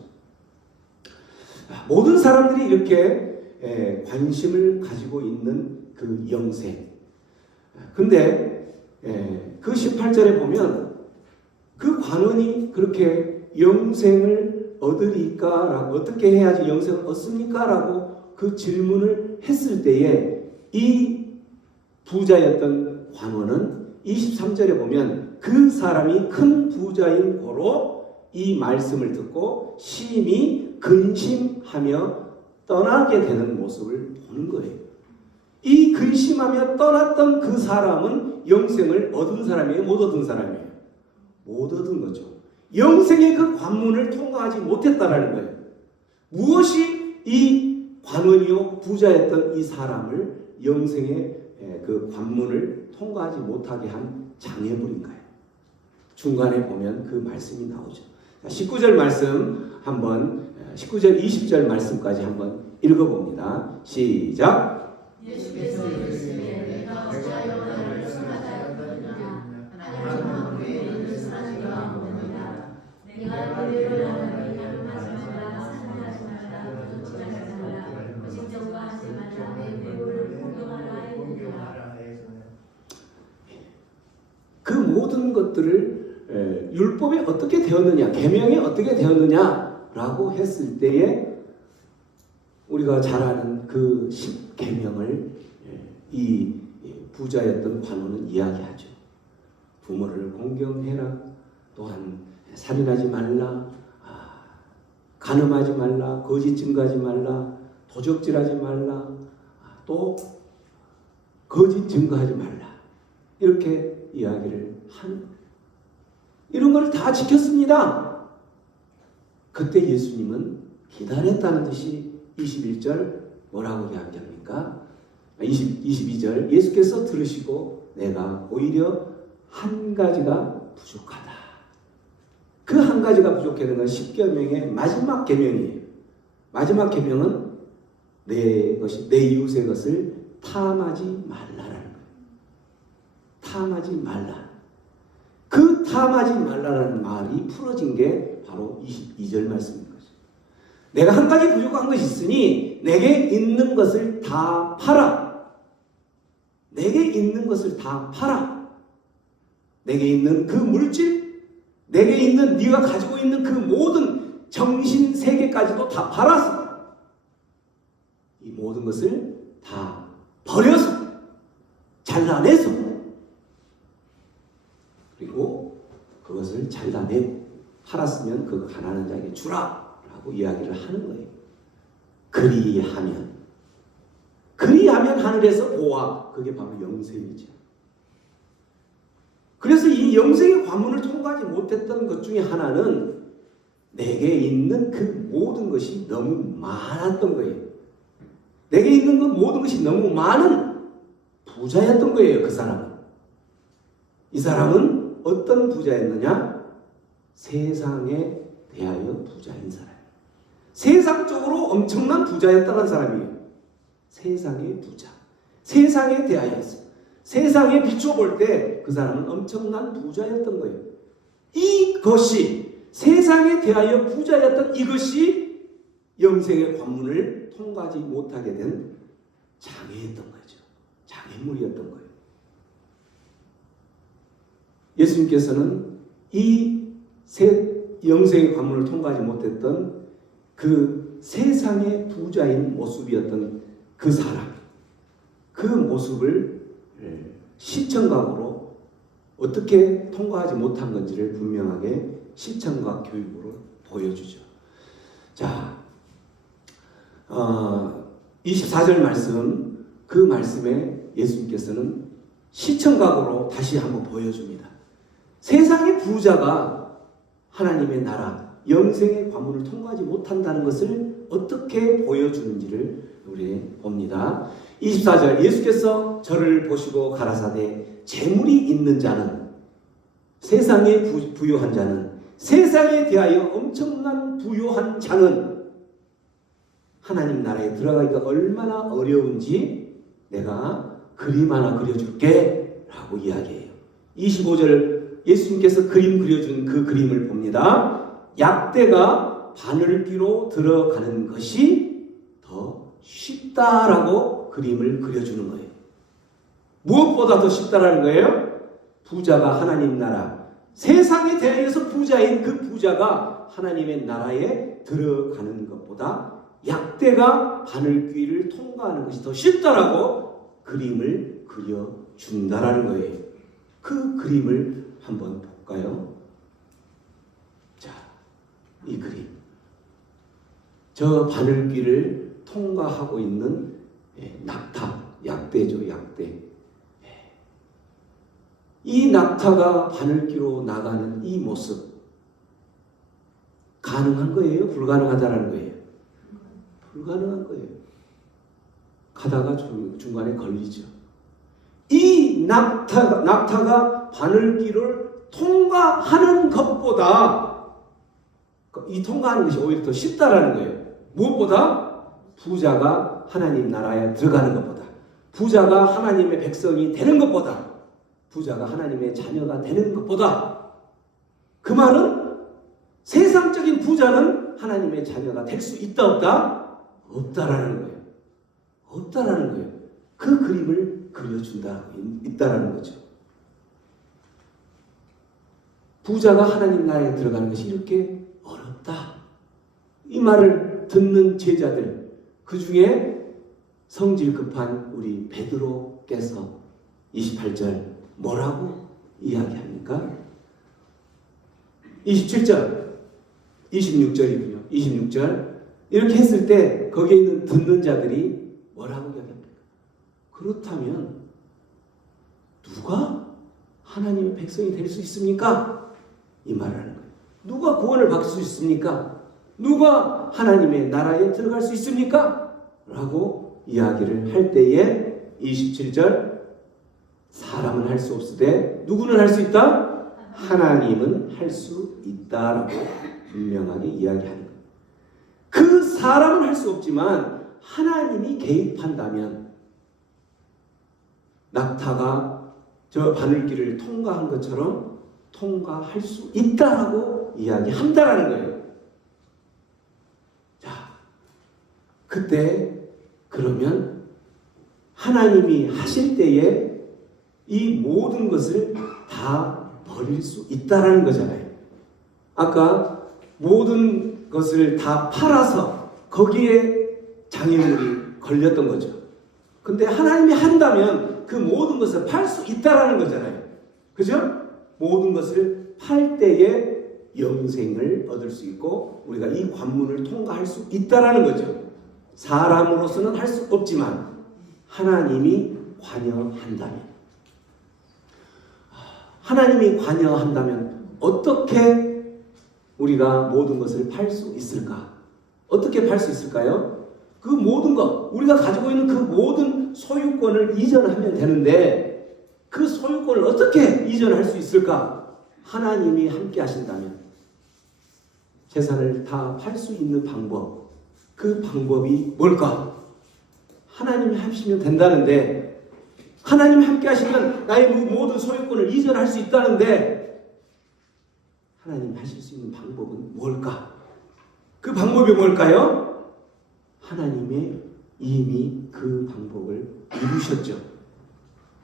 모든 사람들이 이렇게 관심을 가지고 있는 그 영생. 근데 그 18절에 보면 그 관원이 그렇게 영생을 얻으리까라고, 어떻게 해야지 영생을 얻습니까? 라고 그 질문을 했을 때에 이 부자였던 관원은 23절에 보면 그 사람이 큰 부자인 고로 이 말씀을 듣고 심히 근심하며 떠나게 되는 모습을 보는 거예요. 이 근심하며 떠났던 그 사람은 영생을 얻은 사람이에요? 못 얻은 사람이에요? 못 얻은 거죠. 영생의 그 관문을 통과하지 못했다라는 거예요. 무엇이 이 관원이요 부자였던 이 사람을 영생의 그 관문을 통과하지 못하게 한 장애물인가요? 중간에 보면 그 말씀이 나오죠. 19절 말씀 한번 19절 20절 말씀까지 한번 읽어봅니다. 시작. 예수께서 이르시되 내가 어찌하여 너를 선하자였느냐 하나님은 그의 선하지가 없느니라. 내가 너희를 하나님 하지 말라 산하지 말라 도둑질하지 말라 거짓정과 하지 말라 내 배우를 공경하라 했느니라. 그 모든 것들을 율법에 어떻게 되었느냐, 계명에 어떻게 되었느냐라고 했을 때에 우리가 잘 아는 그 10계명을 이 부자였던 관원은 이야기하죠. 부모를 공경해라, 또한 살인하지 말라, 간음하지 말라, 거짓 증거하지 말라, 도적질하지 말라, 또 거짓 증거하지 말라, 이렇게 이야기를 한 이런 걸 다 지켰습니다. 그때 예수님은 기다렸다는 듯이 21절 뭐라고 이야기합니까? 22절 예수께서 들으시고 내가 오히려 한 가지가 부족하다. 그 한 가지가 부족해는 건 10계명의 마지막 계명이에요. 마지막 계명은 내 이웃의 것을 탐하지 말라라는 거예요. 탐하지 말라. 그 탐하지 말라라는 말이 풀어진 게 바로 22절 말씀인 거죠. 내가 한 가지 부족한 것이 있으니 내게 있는 것을 다 팔아. 내게 있는 것을 다 팔아. 내게 있는 그 물질, 내게 있는 네가 가지고 있는 그 모든 정신 세계까지도 다 팔아서 이 모든 것을 다 버려서 잘라내서 그리고 그것을 잘라내고 팔았으면 그 가난한 자에게 주라 라고 이야기를 하는 거예요. 그리하면 하늘에서 보아, 그게 바로 영생이죠. 그래서 이 영생의 관문을 통과하지 못했던 것 중에 하나는 내게 있는 그 모든 것이 너무 많았던 거예요. 내게 있는 그 모든 것이 너무 많은 부자였던 거예요. 그 사람은. 이 사람은 어떤 부자였느냐? 세상에 대하여 부자인 사람. 세상적으로 엄청난 부자였다는 사람이에요. 세상의 부자. 세상에 대하여서. 세상에 비춰볼 때 그 사람은 엄청난 부자였던 거예요. 이것이 세상에 대하여 부자였던 이것이 영생의 관문을 통과하지 못하게 된 장애였던 거죠. 장애물이었던 거예요. 예수님께서는 이 영생의 관문을 통과하지 못했던 그 세상의 부자인 모습이었던 그 사람, 그 모습을 시청각으로 어떻게 통과하지 못한 건지를 분명하게 시청각 교육으로 보여주죠. 자, 24절 말씀, 그 말씀에 예수님께서는 시청각으로 다시 한번 보여줍니다. 세상의 부자가 하나님의 나라, 영생의 관문을 통과하지 못한다는 것을 어떻게 보여주는지를 우리 봅니다. 24절 예수께서 저를 보시고 가라사대 재물이 있는 자는 세상에 부유한 자는 세상에 대하여 엄청난 부유한 자는 하나님 나라에 들어가기가 얼마나 어려운지 내가 그림 하나 그려줄게 라고 이야기해요. 25절 예수님께서 그림 그려준 그 그림을 봅니다. 약대가 바늘귀로 들어가는 것이 더 쉽다라고 그림을 그려주는 거예요. 무엇보다 더 쉽다라는 거예요? 부자가 하나님 나라, 세상에 대해서 부자인 그 부자가 하나님의 나라에 들어가는 것보다 약대가 바늘귀를 통과하는 것이 더 쉽다라고 그림을 그려준다라는 거예요. 그 그림을 한번 볼까요? 자, 이 그림. 저 바늘귀를 통과하고 있는 낙타, 약대죠, 약대. 이 낙타가 바늘귀로 나가는 이 모습 가능한 거예요? 불가능하다는 거예요? 불가능한 거예요. 가다가 중간에 걸리죠. 이 낙타가 바늘귀를 통과하는 것보다 이 통과하는 것이 오히려 더 쉽다라는 거예요. 무엇보다? 부자가 하나님 나라에 들어가는 것보다, 부자가 하나님의 백성이 되는 것보다, 부자가 하나님의 자녀가 되는 것보다. 그 말은 세상적인 부자는 하나님의 자녀가 될 수 있다 없다? 없다라는 거예요. 없다라는 거예요. 그 그림을 그려준다 있다라는 거죠. 부자가 하나님 나라에 들어가는 것이 이렇게 어렵다. 이 말을 듣는 제자들, 그 중에 성질 급한 우리 베드로께서 28절 뭐라고 이야기합니까? 27절, 26절이군요. 26절 이렇게 했을 때 거기에 있는 듣는 자들이 뭐라고 이야기합니까? 그렇다면 누가 하나님의 백성이 될 수 있습니까? 이 말을 하는 거예요. 누가 구원을 받을 수 있습니까? 누가 하나님의 나라에 들어갈 수 있습니까? 라고 이야기를 할 때에 27절 사람은 할 수 없으되 누구는 할 수 있다? 하나님은 할 수 있다라고 분명하게 이야기하는 거예요. 그 사람은 할 수 없지만 하나님이 개입한다면 낙타가 저 바늘길을 통과한 것처럼 통과할 수 있다라고 이야기한다라는 거예요. 자, 그때 그러면 하나님이 하실 때에 이 모든 것을 다 버릴 수 있다라는 거잖아요. 아까 모든 것을 다 팔아서 거기에 장애물이 걸렸던 거죠. 근데 하나님이 한다면 그 모든 것을 팔 수 있다라는 거잖아요. 그죠? 모든 것을 팔 때에 영생을 얻을 수 있고 우리가 이 관문을 통과할 수 있다라는 거죠. 사람으로서는 할 수 없지만 하나님이 관여한다면, 하나님이 관여한다면 어떻게 우리가 모든 것을 팔 수 있을까? 어떻게 팔 수 있을까요? 그 모든 것, 우리가 가지고 있는 그 모든 소유권을 이전하면 되는데 그 소유권을 어떻게 이전할 수 있을까? 하나님이 함께 하신다면 재산을 다 팔 수 있는 방법, 그 방법이 뭘까? 하나님이 하시면 된다는데, 하나님이 함께 하시면 나의 모든 소유권을 이전할 수 있다는데 하나님이 하실 수 있는 방법은 뭘까? 그 방법이 뭘까요? 하나님이 이미 그 방법을 이루셨죠.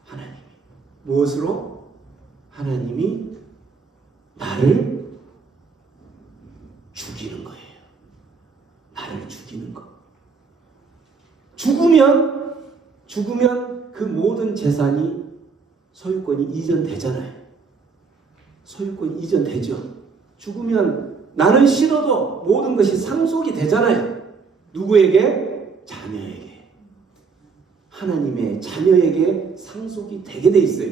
하나님이 무엇으로? 하나님이 나를 죽이는 거예요. 나를 죽이는 거. 죽으면 그 모든 재산이, 소유권이 이전되잖아요. 소유권이 이전되죠. 죽으면 나는 싫어도 모든 것이 상속이 되잖아요. 누구에게? 자녀에게. 하나님의 자녀에게 상속이 되게 돼 있어요.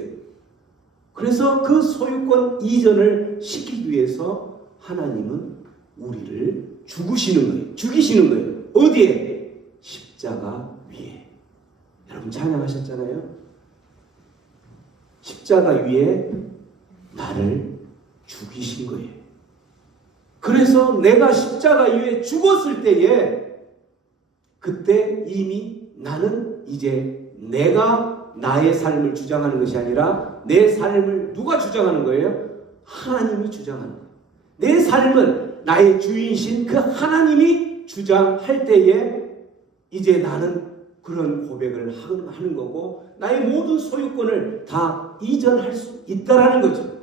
그래서 그 소유권 이전을 시키기 위해서 하나님은 우리를 죽이시는 거예요. 죽이시는 거예요. 어디에? 십자가 위에. 여러분 찬양하셨잖아요. 십자가 위에 나를 죽이신 거예요. 그래서 내가 십자가 위에 죽었을 때에 그때 이미 나는 이제 내가 나의 삶을 주장하는 것이 아니라 내 삶을 누가 주장하는 거예요? 하나님이 주장하는 거예요. 내 삶은 나의 주인이신 그 하나님이 주장할 때에 이제 나는 그런 고백을 하는 거고 나의 모든 소유권을 다 이전할 수 있다라는 거죠.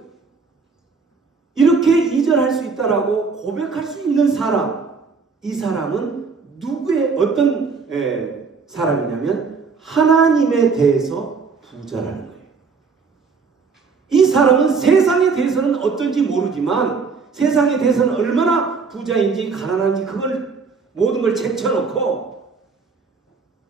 이렇게 이전할 수 있다라고 고백할 수 있는 사람, 이 사람은 누구의 어떤 사람이냐면 하나님에 대해서 부자라는 거예요. 이 사람은 세상에 대해서는 어떤지 모르지만 세상에 대해서는 얼마나 부자인지 가난한지 그걸 모든 걸 제쳐놓고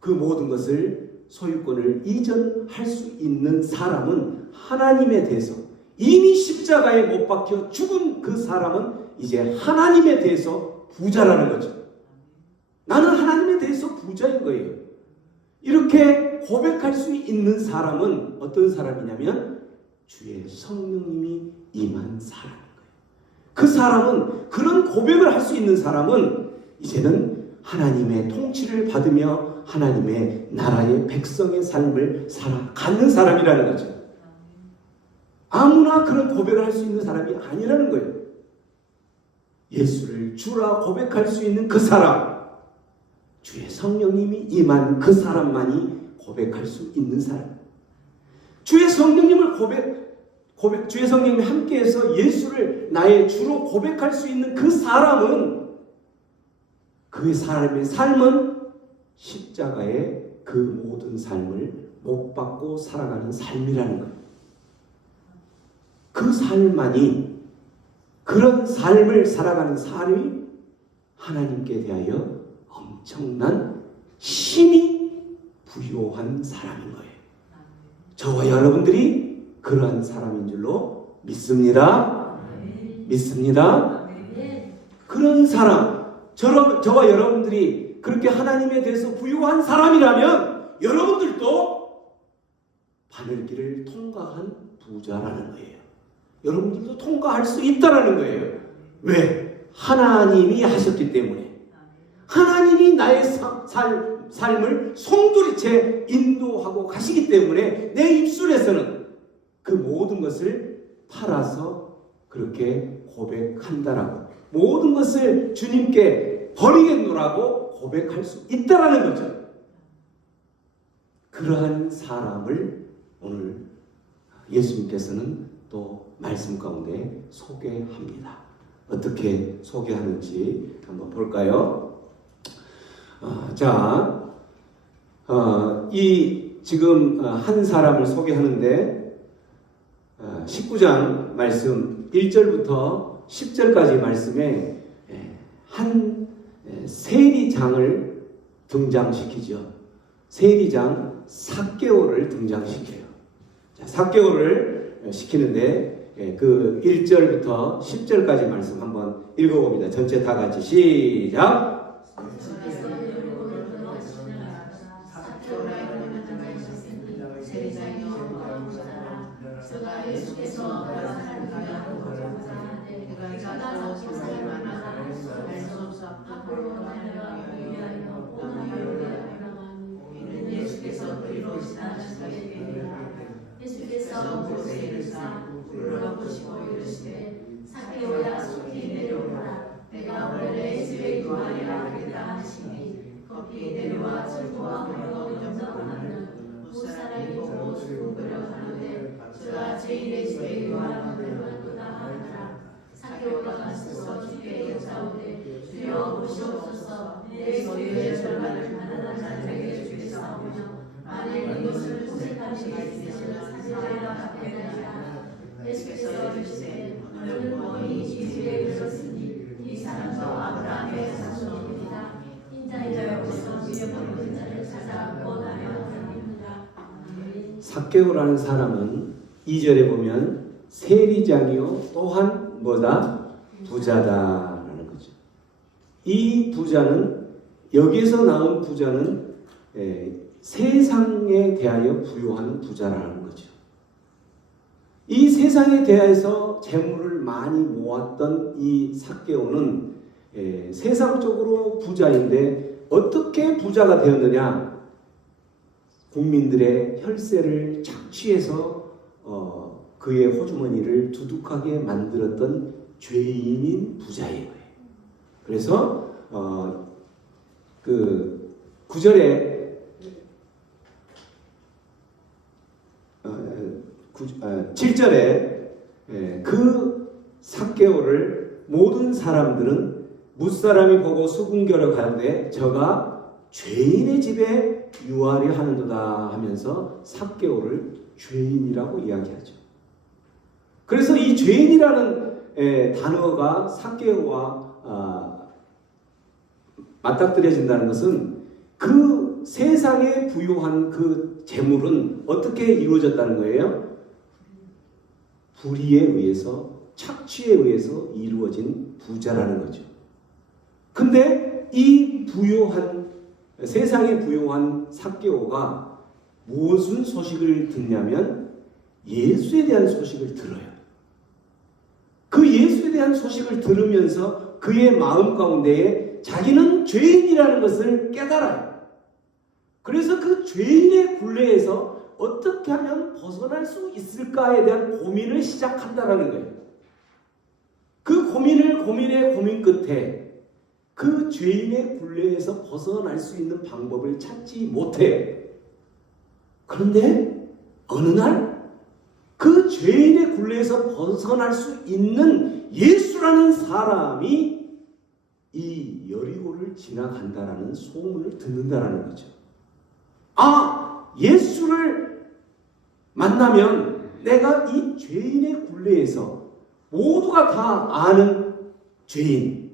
그 모든 것을 소유권을 이전할 수 있는 사람은 하나님에 대해서 이미 십자가에 못 박혀 죽은 그 사람은 이제 하나님에 대해서 부자라는 거죠. 나는 하나님에 대해서 부자인 거예요. 이렇게 고백할 수 있는 사람은 어떤 사람이냐면 주의 성령님이 임한 사람인 거예요. 그 사람은 그런 고백을 할 수 있는 사람은 이제는 하나님의 통치를 받으며 하나님의 나라의 백성의 삶을 살아가는 사람이라는 거죠. 아무나 그런 고백을 할 수 있는 사람이 아니라는 거예요. 예수를 주라 고백할 수 있는 그 사람, 주의 성령님이 임한 그 사람만이 고백할 수 있는 사람. 주의 성령님을 주의 성령님이 함께해서 예수를 나의 주로 고백할 수 있는 그 사람은 그 사람의 삶은 십자가의 그 모든 삶을 못 받고 살아가는 삶이라는 거예요. 그 삶만이 그런 삶을 살아가는 사람이 하나님께 대하여 엄청난 힘이 부요한 사람인 거예요. 저와 여러분들이 그러한 사람인 줄로 믿습니다. 믿습니다. 그런 사람, 저와 여러분들이 그렇게 하나님에 대해서 부요한 사람이라면 여러분들도 바늘길을 통과한 부자라는 거예요. 여러분들도 통과할 수 있다라는 거예요. 왜? 하나님이 하셨기 때문에. 하나님이 나의 삶을 송두리째 인도하고 가시기 때문에 내 입술에서는 그 모든 것을 팔아서 그렇게 고백한다라고, 모든 것을 주님께 버리겠노라고 고백할 수 있다라는 거죠. 그러한 사람을 오늘 예수님께서는 또 말씀 가운데 소개합니다. 어떻게 소개하는지 한번 볼까요? 이 지금 한 사람을 소개하는데 19장 말씀 1절부터 10절까지 말씀에 한 세리장을 등장시키죠. 세리장 삭개오를 등장시켜요. 자, 삭개오를 시키는데 그 1절부터 10절까지 말씀 한번 읽어봅니다. 전체 다 같이 시작. 예수께서 곳에 이르사 불러 보시고 이르시되 삭개오야 속히 내려오라 내가 원래 집에 거하리라 하겠다 하시니 급히 내려와 친구와 함께 영접하는 무사람이 보고 수군거려 가는데 저가 제1의 집에 거하는 것도다 하더라. 삭개오가 가서서 주께 여짜오되 주여 보시옵소서 내 소유의 절반을 가난한 자들에게 주겠사오며 만일 이것을 도색하시겠으면 사자에다 갚겠나이다. 예수께서 이르시되 너는 본이 이 집에 있었으니 이 사람도 아브라함의 자손입니다. 인자의 자여서 잃어버린 자를 찾아 구원하려 삭개오라는 사람은 2절에 보면 세리장이요 또한 뭐다? 부자다라는 거죠. 이 부자는 여기에서 나온 부자는 세상에 대하여 부요한 부자라는 거죠. 이 세상에 대해서 재물을 많이 모았던 이 삭개오는 세상적으로 부자인데 어떻게 부자가 되었느냐? 국민들의 혈세를 착취해서 그의 호주머니를 두둑하게 만들었던 죄인인 부자예요. 그래서 그 9절에 7절에 그 삭개오를 모든 사람들은 무사람이 보고 수군결을 가는데 저가 죄인의 집에 유하려 하는도다 하면서 삭개오를 죄인이라고 이야기하죠. 그래서 이 죄인이라는 단어가 삭개오와 맞닥뜨려진다는 것은 그 세상에 부요한 그 재물은 어떻게 이루어졌다는 거예요? 불의에 의해서, 착취에 의해서 이루어진 부자라는 거죠. 근데 이 부요한, 세상에 부요한 삭개오가 무슨 소식을 듣냐면 예수에 대한 소식을 들어요. 그 예수에 대한 소식을 들으면서 그의 마음 가운데에 자기는 죄인이라는 것을 깨달아요. 그래서 그 죄인의 굴레에서 어떻게 하면 벗어날 수 있을까에 대한 고민을 시작한다라는 거예요. 그 고민 끝에 그 죄인의 굴레에서 벗어날 수 있는 방법을 찾지 못해요. 그런데 어느 날 그 죄인의 굴레에서 벗어날 수 있는 예수라는 사람이 이 여리고를 지나간다라는 소문을 듣는다라는 거죠. 아, 예수를 만나면 내가 이 죄인의 굴레에서 모두가 다 아는 죄인,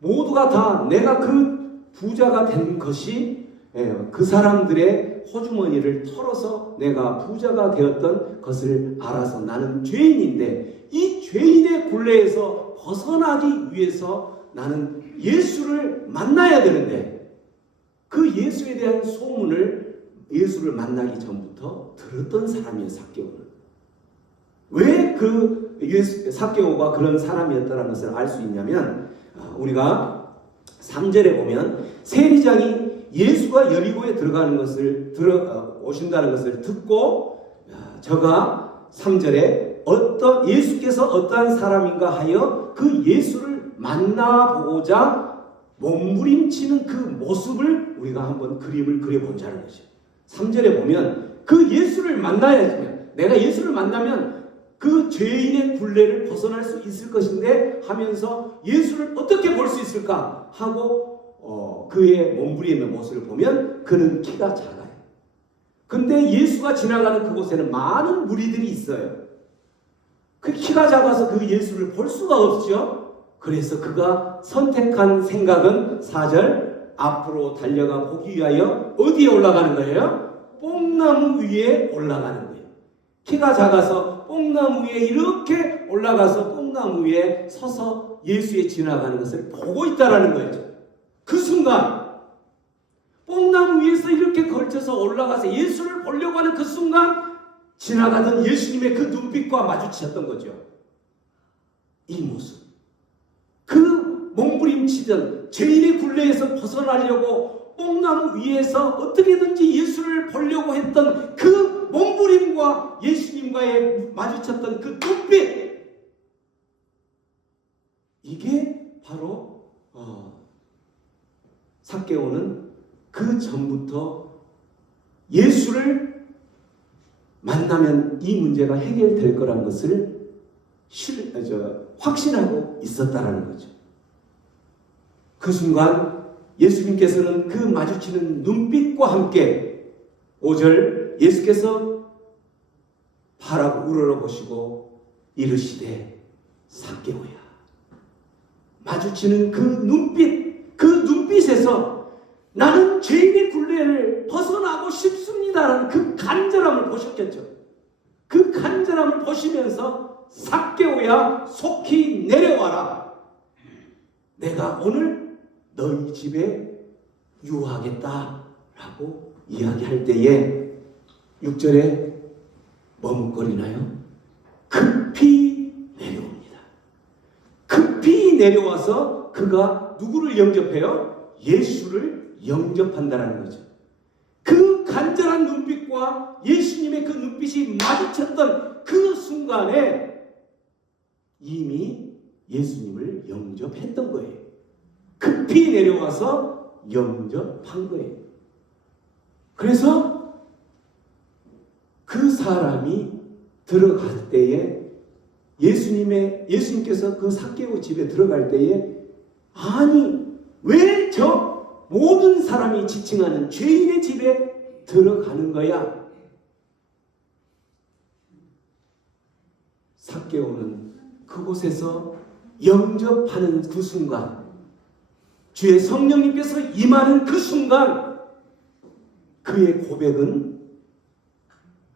모두가 다 내가 그 부자가 된 것이 그 사람들의 호주머니를 털어서 내가 부자가 되었던 것을 알아서 나는 죄인인데 이 죄인의 굴레에서 벗어나기 위해서 나는 예수를 만나야 되는데 그 예수에 대한 소문을 예수를 만나기 전부터 들었던 사람이에요. 삭개오는. 왜 그 삭개오가 그런 사람이었다는 것을 알 수 있냐면 우리가 3절에 보면 세리장이 예수가 여리고에 들어가는 것을 오신다는 것을 듣고 저가 3절에 예수께서 어떠한 사람인가 하여 그 예수를 만나보고자 몸부림치는 그 모습을 우리가 한번 그림을 그려보자는 거죠. 3절에 보면 그 예수를 만나야지, 내가 예수를 만나면 그 죄인의 굴레를 벗어날 수 있을 것인데 하면서 예수를 어떻게 볼 수 있을까 하고 그의 몸부림의 모습을 보면 그는 키가 작아요. 근데 예수가 지나가는 그곳에는 많은 무리들이 있어요. 그 키가 작아서 그 예수를 볼 수가 없죠. 그래서 그가 선택한 생각은 4절 앞으로 달려가 보기 위하여 어디에 올라가는 거예요? 뽕나무 위에 올라가는 거예요. 키가 작아서 뽕나무 위에 이렇게 올라가서 뽕나무 위에 서서 예수에 지나가는 것을 보고 있다라는 거죠. 그 순간 뽕나무 위에서 이렇게 걸쳐서 올라가서 예수를 보려고 하는 그 순간 지나가던 예수님의 그 눈빛과 마주치셨던 거죠. 이 모습, 그 몸부림치던 죄인의 굴레에서 벗어나려고 뽕나무 위에서 어떻게든지 예수를 보려고 했던 그 몸부림과 예수님과의 마주쳤던 그 눈빛, 이게 바로 삭개오는 그 전부터 예수를 만나면 이 문제가 해결될 거란 것을 확신하고 있었다라는 거죠. 그 순간 예수님께서는 그 마주치는 눈빛과 함께 5절 예수께서 바라고 우러러보시고 이르시되 삭개오야. 마주치는 그 눈빛에서 나는 죄인의 굴레를 벗어나고 싶습니다라는 그 간절함을 보셨겠죠. 그 간절함을 보시면서 삭개오야 속히 내려와라. 내가 오늘 너희 집에 유하겠다라고 이야기할 때에 6절에 머뭇거리나요? 급히 내려옵니다. 급히 내려와서 그가 누구를 영접해요? 예수를 영접한다는 거죠. 그 간절한 눈빛과 예수님의 그 눈빛이 마주쳤던 그 순간에 이미 예수님을 영접했던 거예요. 급히 내려와서 영접한 거예요. 그래서 그 사람이 들어갈 때에 예수님께서 그 삭개오 집에 들어갈 때에 아니 왜 저 모든 사람이 지칭하는 죄인의 집에 들어가는 거야? 삭개오는 그곳에서 영접하는 그 순간, 주의 성령님께서 임하는 그 순간, 그의 고백은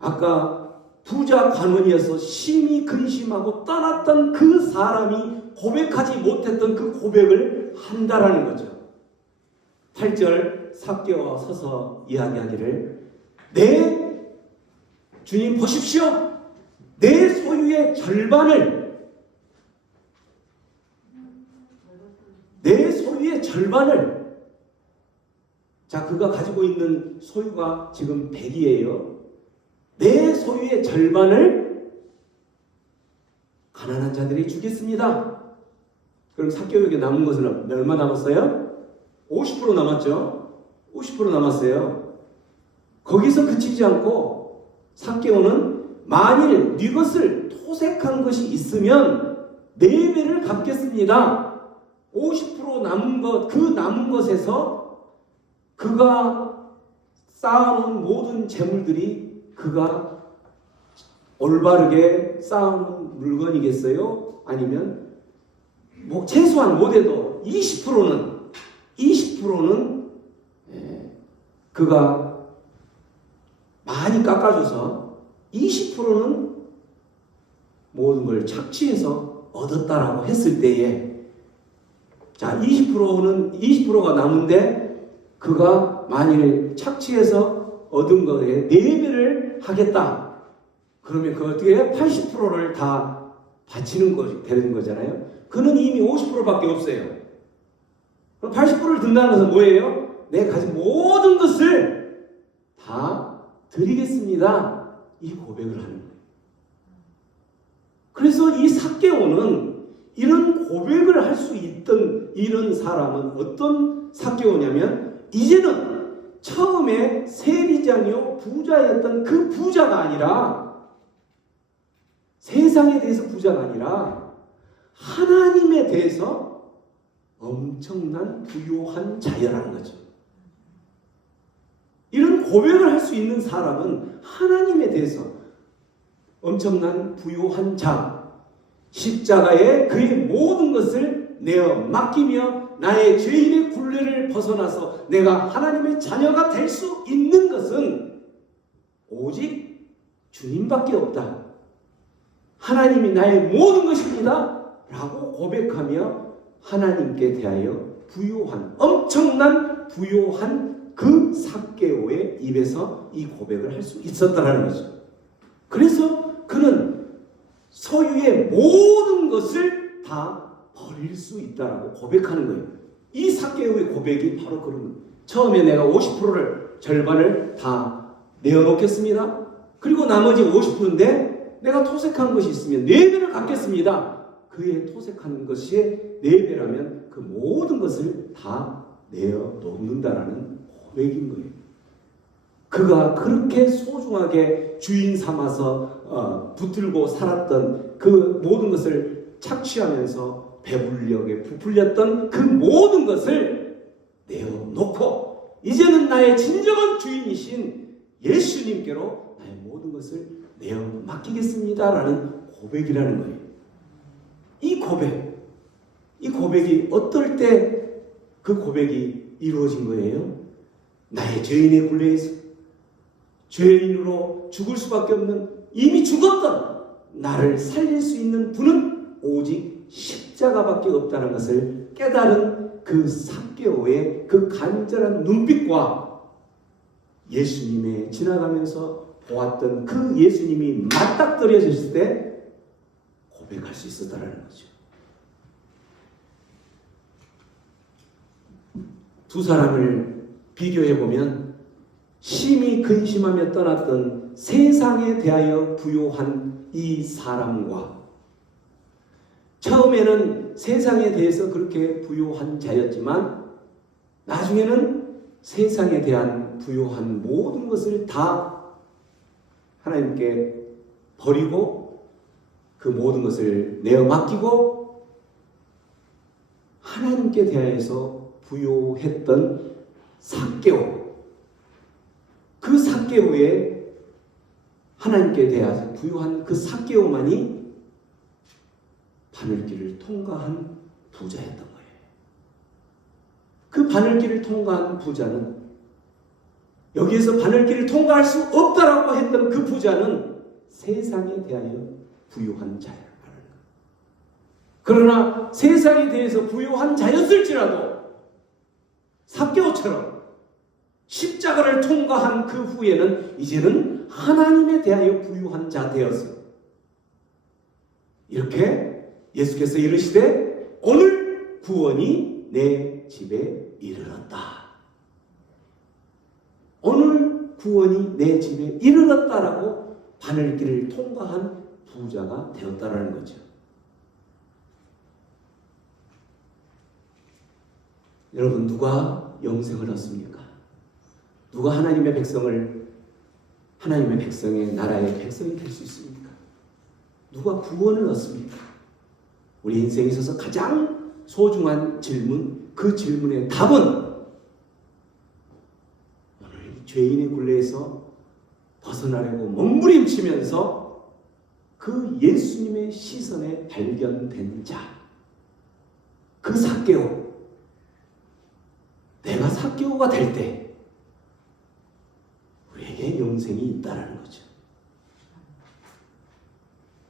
아까 부자 관원이어서 심히 근심하고 떠났던 그 사람이 고백하지 못했던 그 고백을 한다라는 거죠. 8절 삭개오와 서서 이야기하기를 주님 보십시오. 내 소유의 절반을 자, 그가 가지고 있는 소유가 지금 100이에요. 내 소유의 절반을 가난한 자들이 주겠습니다. 그럼 삭개오에게 남은 것은 얼마 남았어요? 50% 남았죠. 50% 남았어요. 거기서 그치지 않고 삭개오는 만일 네 것을 토색한 것이 있으면 4배를 갚겠습니다. 50% 남은 것, 그 남은 것에서 그가 쌓아놓은 모든 재물들이 그가 올바르게 쌓아놓은 물건이겠어요? 아니면 뭐 최소한 못해도 20%는 그가 많이 깎아줘서 20%는 모든 걸 착취해서 얻었다라고 했을 때에 자 20%가 남은데 그가 만일 착취해서 얻은 거에 4배를 하겠다. 그러면 그 어떻게 해요? 80%를 다 바치는 것이 되는 거잖아요. 그는 이미 50%밖에 없어요. 그럼 80%를 든다는 것은 뭐예요? 내 가진 모든 것을 다 드리겠습니다. 이 고백을 하는 거예요. 그래서 이 삭개오는 이런 고백을 할 수 있던 이런 사람은 어떤 삭개오냐면 이제는 처음에 세리장이요 부자였던 그 부자가 아니라 세상에 대해서 부자가 아니라 하나님에 대해서 엄청난 부유한 자녀라는 거죠. 이런 고백을 할 수 있는 사람은 하나님에 대해서 엄청난 부유한 자, 십자가에 그의 모든 것을 내어 맡기며 나의 죄인의 굴레를 벗어나서 내가 하나님의 자녀가 될 수 있는 것은 오직 주님밖에 없다. 하나님이 나의 모든 것입니다. 라고 고백하며 하나님께 대하여 부요한, 엄청난 부요한 그 삭개오의 입에서 이 고백을 할 수 있었다는 거죠. 그래서 그는 소유의 모든 것을 다 버릴 수 있다라고 고백하는 거예요. 이 삭개오의 고백이 바로 그런 거예요. 처음에 내가 50%를 절반을 다 내어놓겠습니다. 그리고 나머지 50%인데 내가 토색한 것이 있으면 4배를 갚겠습니다. 그의 토색한 것이 4배라면 그 모든 것을 다 내어놓는다라는 고백인 거예요. 그가 그렇게 소중하게 주인 삼아서 붙들고 살았던 그 모든 것을 착취하면서 배불리게 부풀렸던 그 모든 것을 내어놓고 이제는 나의 진정한 주인이신 예수님께로 나의 모든 것을 내어 맡기겠습니다라는 고백이라는 거예요. 이 고백이 어떨 때 그 고백이 이루어진 거예요? 나의 죄인의 굴레에서 죄인으로 죽을 수밖에 없는 이미 죽었던 나를 살릴 수 있는 분은 오직 십자가밖에 없다는 것을 깨달은 그 삭개오의 그 간절한 눈빛과 예수님의 지나가면서 보았던 그 예수님이 맞닥뜨려졌을 때 고백할 수 있었다는 거죠. 두 사람을 비교해보면 심히 근심하며 떠났던 세상에 대하여 부요한 이 사람과 처음에는 세상에 대해서 그렇게 부요한 자였지만 나중에는 세상에 대한 부요한 모든 것을 다 하나님께 버리고 그 모든 것을 내어 맡기고 하나님께 대하여서 부요했던 삭개오, 그 삭개오에 하나님께 대하여 부요한 그 삭개오만이 바늘길을 통과한 부자였던 거예요. 그 바늘길을 통과한 부자는 여기에서 바늘길을 통과할 수 없다라고 했던 그 부자는 세상에 대하여 부요한 자라는 거예요. 그러나 세상에 대해서 부요한 자였을지라도 삭개오처럼 십자가를 통과한 그 후에는 이제는 하나님에 대하여 부유한 자 되었어요. 이렇게 예수께서 이르시되 오늘 구원이 내 집에 이르렀다. 오늘 구원이 내 집에 이르렀다라고 바늘길을 통과한 부자가 되었다라는 거죠. 여러분, 누가 영생을 얻습니까? 누가 하나님의 백성을, 하나님의 백성의 나라의 백성이 될 수 있습니까? 누가 구원을 얻습니까? 우리 인생에 있어서 가장 소중한 질문, 그 질문의 답은 오늘 죄인의 굴레에서 벗어나려고 몸부림치면서 그 예수님의 시선에 발견된 자, 그 삭개오, 내가 삭개오가 될 때 우리에게 영생이 있다라는 거죠.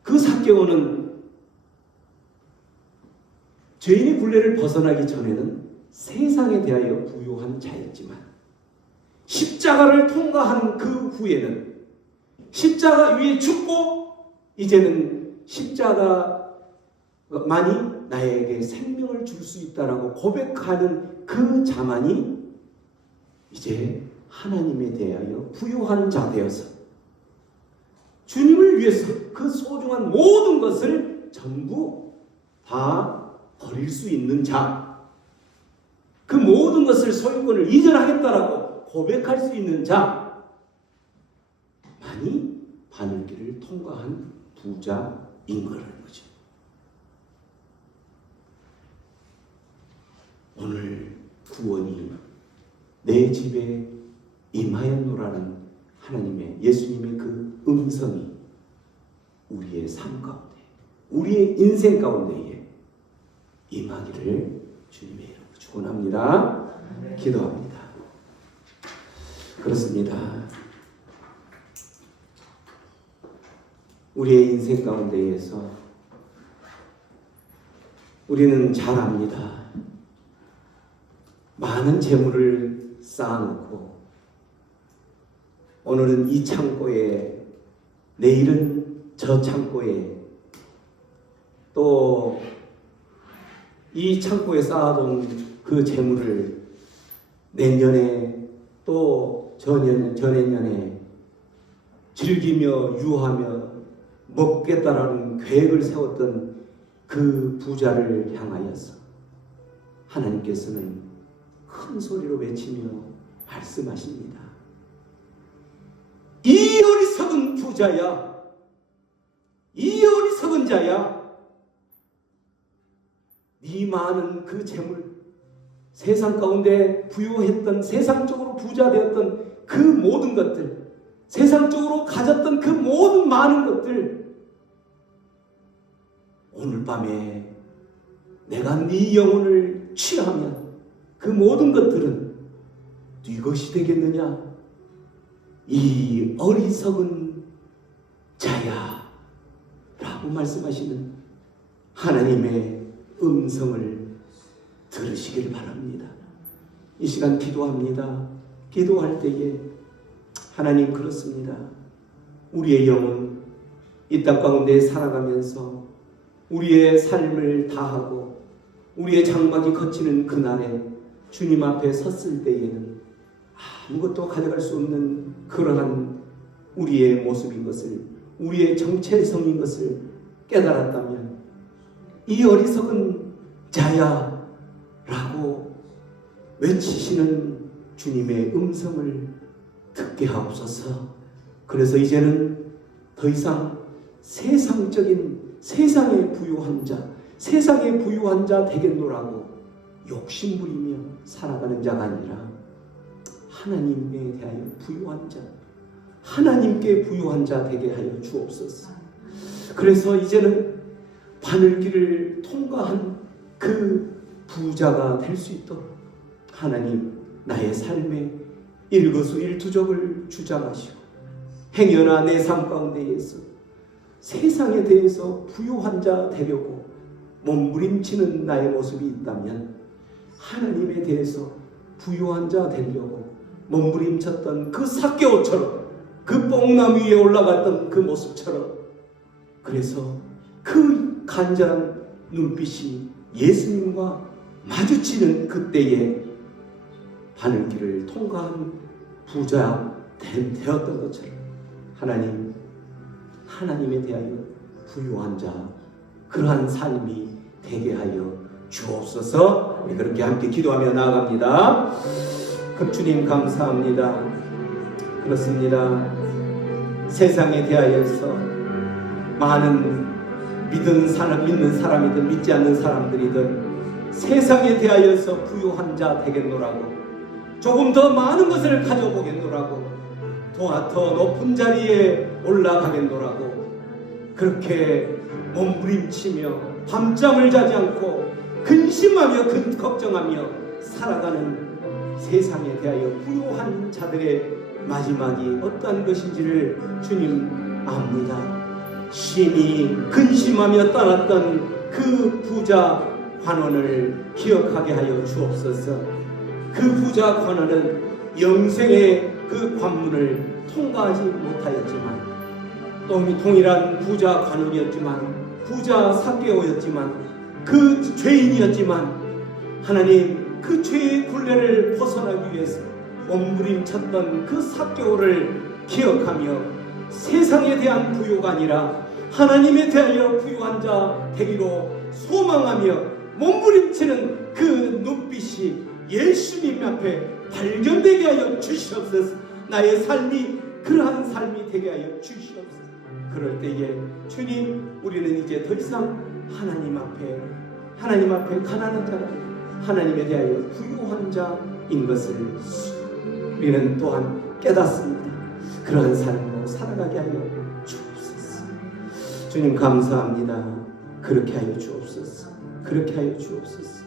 그 삭개오는 죄인의 굴레를 벗어나기 전에는 세상에 대하여 부요한 자였지만 십자가를 통과한 그 후에는 십자가 위에 죽고 이제는 십자가만이 나에게 생명을 줄 수 있다라고 고백하는 그 자만이 이제 하나님에 대하여 부요한 자 되어서 주님을 위해서 그 소중한 모든 것을 전부 다 버릴 수 있는 자, 그 모든 것을 소유권을 이전하겠다라고 고백할 수 있는 자만이 바늘길을 통과한 부자인 거라는 거죠. 오늘 구원이 내 집에 임하였노라는 하나님의, 예수님의 그 음성이 우리의 삶 가운데, 우리의 인생 가운데에 임하기를 주님의 이름으로 축원합니다. 기도합니다. 그렇습니다. 우리의 인생 가운데에서 우리는 잘 압니다. 많은 재물을 쌓아놓고 오늘은 이 창고에, 내일은 저 창고에, 또 이 창고에 쌓아둔 그 재물을 내년에 또 전해년에 즐기며 유하며 먹겠다라는 계획을 세웠던 그 부자를 향하여서 하나님께서는 큰 소리로 외치며 말씀하십니다. 이 어리석은 부자야, 이 어리석은 자야, 네 많은 그 재물, 세상 가운데 부유했던, 세상적으로 부자 되었던 그 모든 것들, 세상적으로 가졌던 그 모든 많은 것들, 오늘 밤에 내가 네 영혼을 취하면 그 모든 것들은 네 것이 되겠느냐? 이 어리석은 자야 라고 말씀하시는 하나님의 음성을 들으시길 바랍니다. 이 시간 기도합니다. 기도할 때에 하나님 그렇습니다. 우리의 영은 이 땅 가운데 살아가면서 우리의 삶을 다하고 우리의 장막이 거치는 그날에 주님 앞에 섰을 때에는 아무것도 가져갈 수 없는 그러한 우리의 모습인 것을, 우리의 정체성인 것을 깨달았다면 이 어리석은 자야 라고 외치시는 주님의 음성을 듣게 하옵소서. 그래서 이제는 더 이상 세상적인 세상에 부유한 자 되겠노라고 욕심부리며 살아가는 자가 아니라 하나님에 대하여 부유한 자, 하나님께 부유한 자 되게 하여 주옵소서. 그래서 이제는 바늘길을 통과한 그 부자가 될 수 있도록 하나님 나의 삶에 일거수일투족을 주장하시고 행여나 내 삶 가운데에서 세상에 대해서 부유한 자 되려고 몸부림치는 나의 모습이 있다면 하나님에 대해서 부유한 자 되려고 몸부림쳤던 그 삭개오처럼, 그 뽕나무 위에 올라갔던 그 모습처럼, 그래서 그 간절한 눈빛이 예수님과 마주치는 그때에 바늘길을 통과한 부자 되었던 것처럼 하나님에 대하여 부유한 자, 그러한 삶이 되게 하여 주옵소서. 우리 그렇게 함께 기도하며 나아갑니다. 주님 감사합니다. 그렇습니다. 세상에 대하여서 많은 믿는 사람이든 믿지 않는 사람들이든 세상에 대하여서 부유한 자 되겠노라고, 조금 더 많은 것을 가져보겠노라고, 더 높은 자리에 올라가겠노라고 그렇게 몸부림치며 밤잠을 자지 않고 근심하며 걱정하며 살아가는 세상에 대하여 부유한 자들의 마지막이 어떠한 것인지를 주님 압니다. 심히 근심하며 떠났던 그 부자 관원을 기억하게 하여 주옵소서. 그 부자 관원은 영생의 그 관문을 통과하지 못하였지만, 또 동일한 부자 관원이었지만, 부자 삭개오였지만, 그 죄인이었지만, 하나님 그 죄의 굴레를 벗어나기 위해서 몸부림쳤던 그 삭개오를 기억하며 세상에 대한 부유가 아니라 하나님에 대하여 부유한 자 되기로 소망하며 몸부림치는 그 눈빛이 예수님 앞에 발견되게 하여 주시옵소서. 나의 삶이 그러한 삶이 되게 하여 주시옵소서. 그럴 때에 주님, 우리는 이제 더 이상 하나님 앞에 가난한 자가 아니라 하나님에 대하여 부유한 자인 것을 우리는 또한 깨닫습니다. 그러한 삶으로 살아가게 하여 주옵소서. 주님 감사합니다. 그렇게 하여 주옵소서. 그렇게 하여 주옵소서.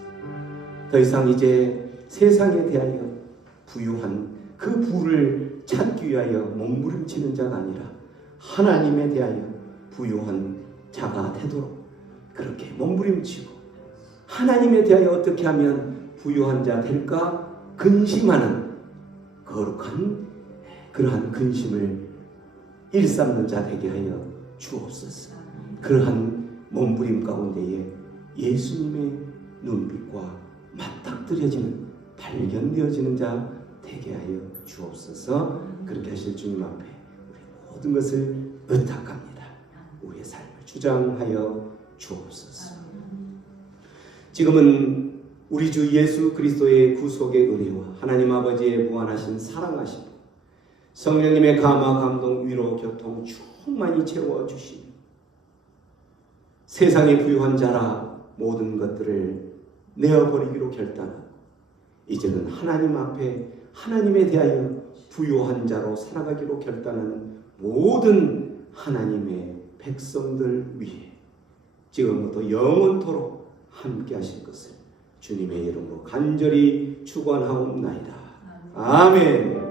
더 이상 이제 세상에 대하여 부유한 그 부를 찾기 위하여 몸부림치는 자가 아니라 하나님에 대하여 부유한 자가 되도록 그렇게 몸부림치고, 하나님에 대하여 어떻게 하면 부유한 자 될까 근심하는 거룩한 그러한 근심을 일삼는 자 되게 하여 주옵소서. 그러한 몸부림 가운데에 예수님의 눈빛과 맞닥뜨려지는, 발견되어지는 자 되게 하여 주옵소서. 그렇게 하실 주님 앞에 우리 모든 것을 의탁합니다. 우리의 삶을 주장하여 주옵소서. 지금은 우리 주 예수 그리스도의 구속의 은혜와 하나님 아버지의 무한하신 사랑하심, 성령님의 감화, 감동, 위로, 교통 충만히 채워주시며 세상의 부유한 자라 모든 것들을 내어버리기로 결단하고 이제는 하나님 앞에 하나님에 대하여 부유한 자로 살아가기로 결단하는 모든 하나님의 백성들 위해 지금부터 영원토록 함께 하실 것을 주님의 이름으로 간절히 축원하옵나이다. 아멘.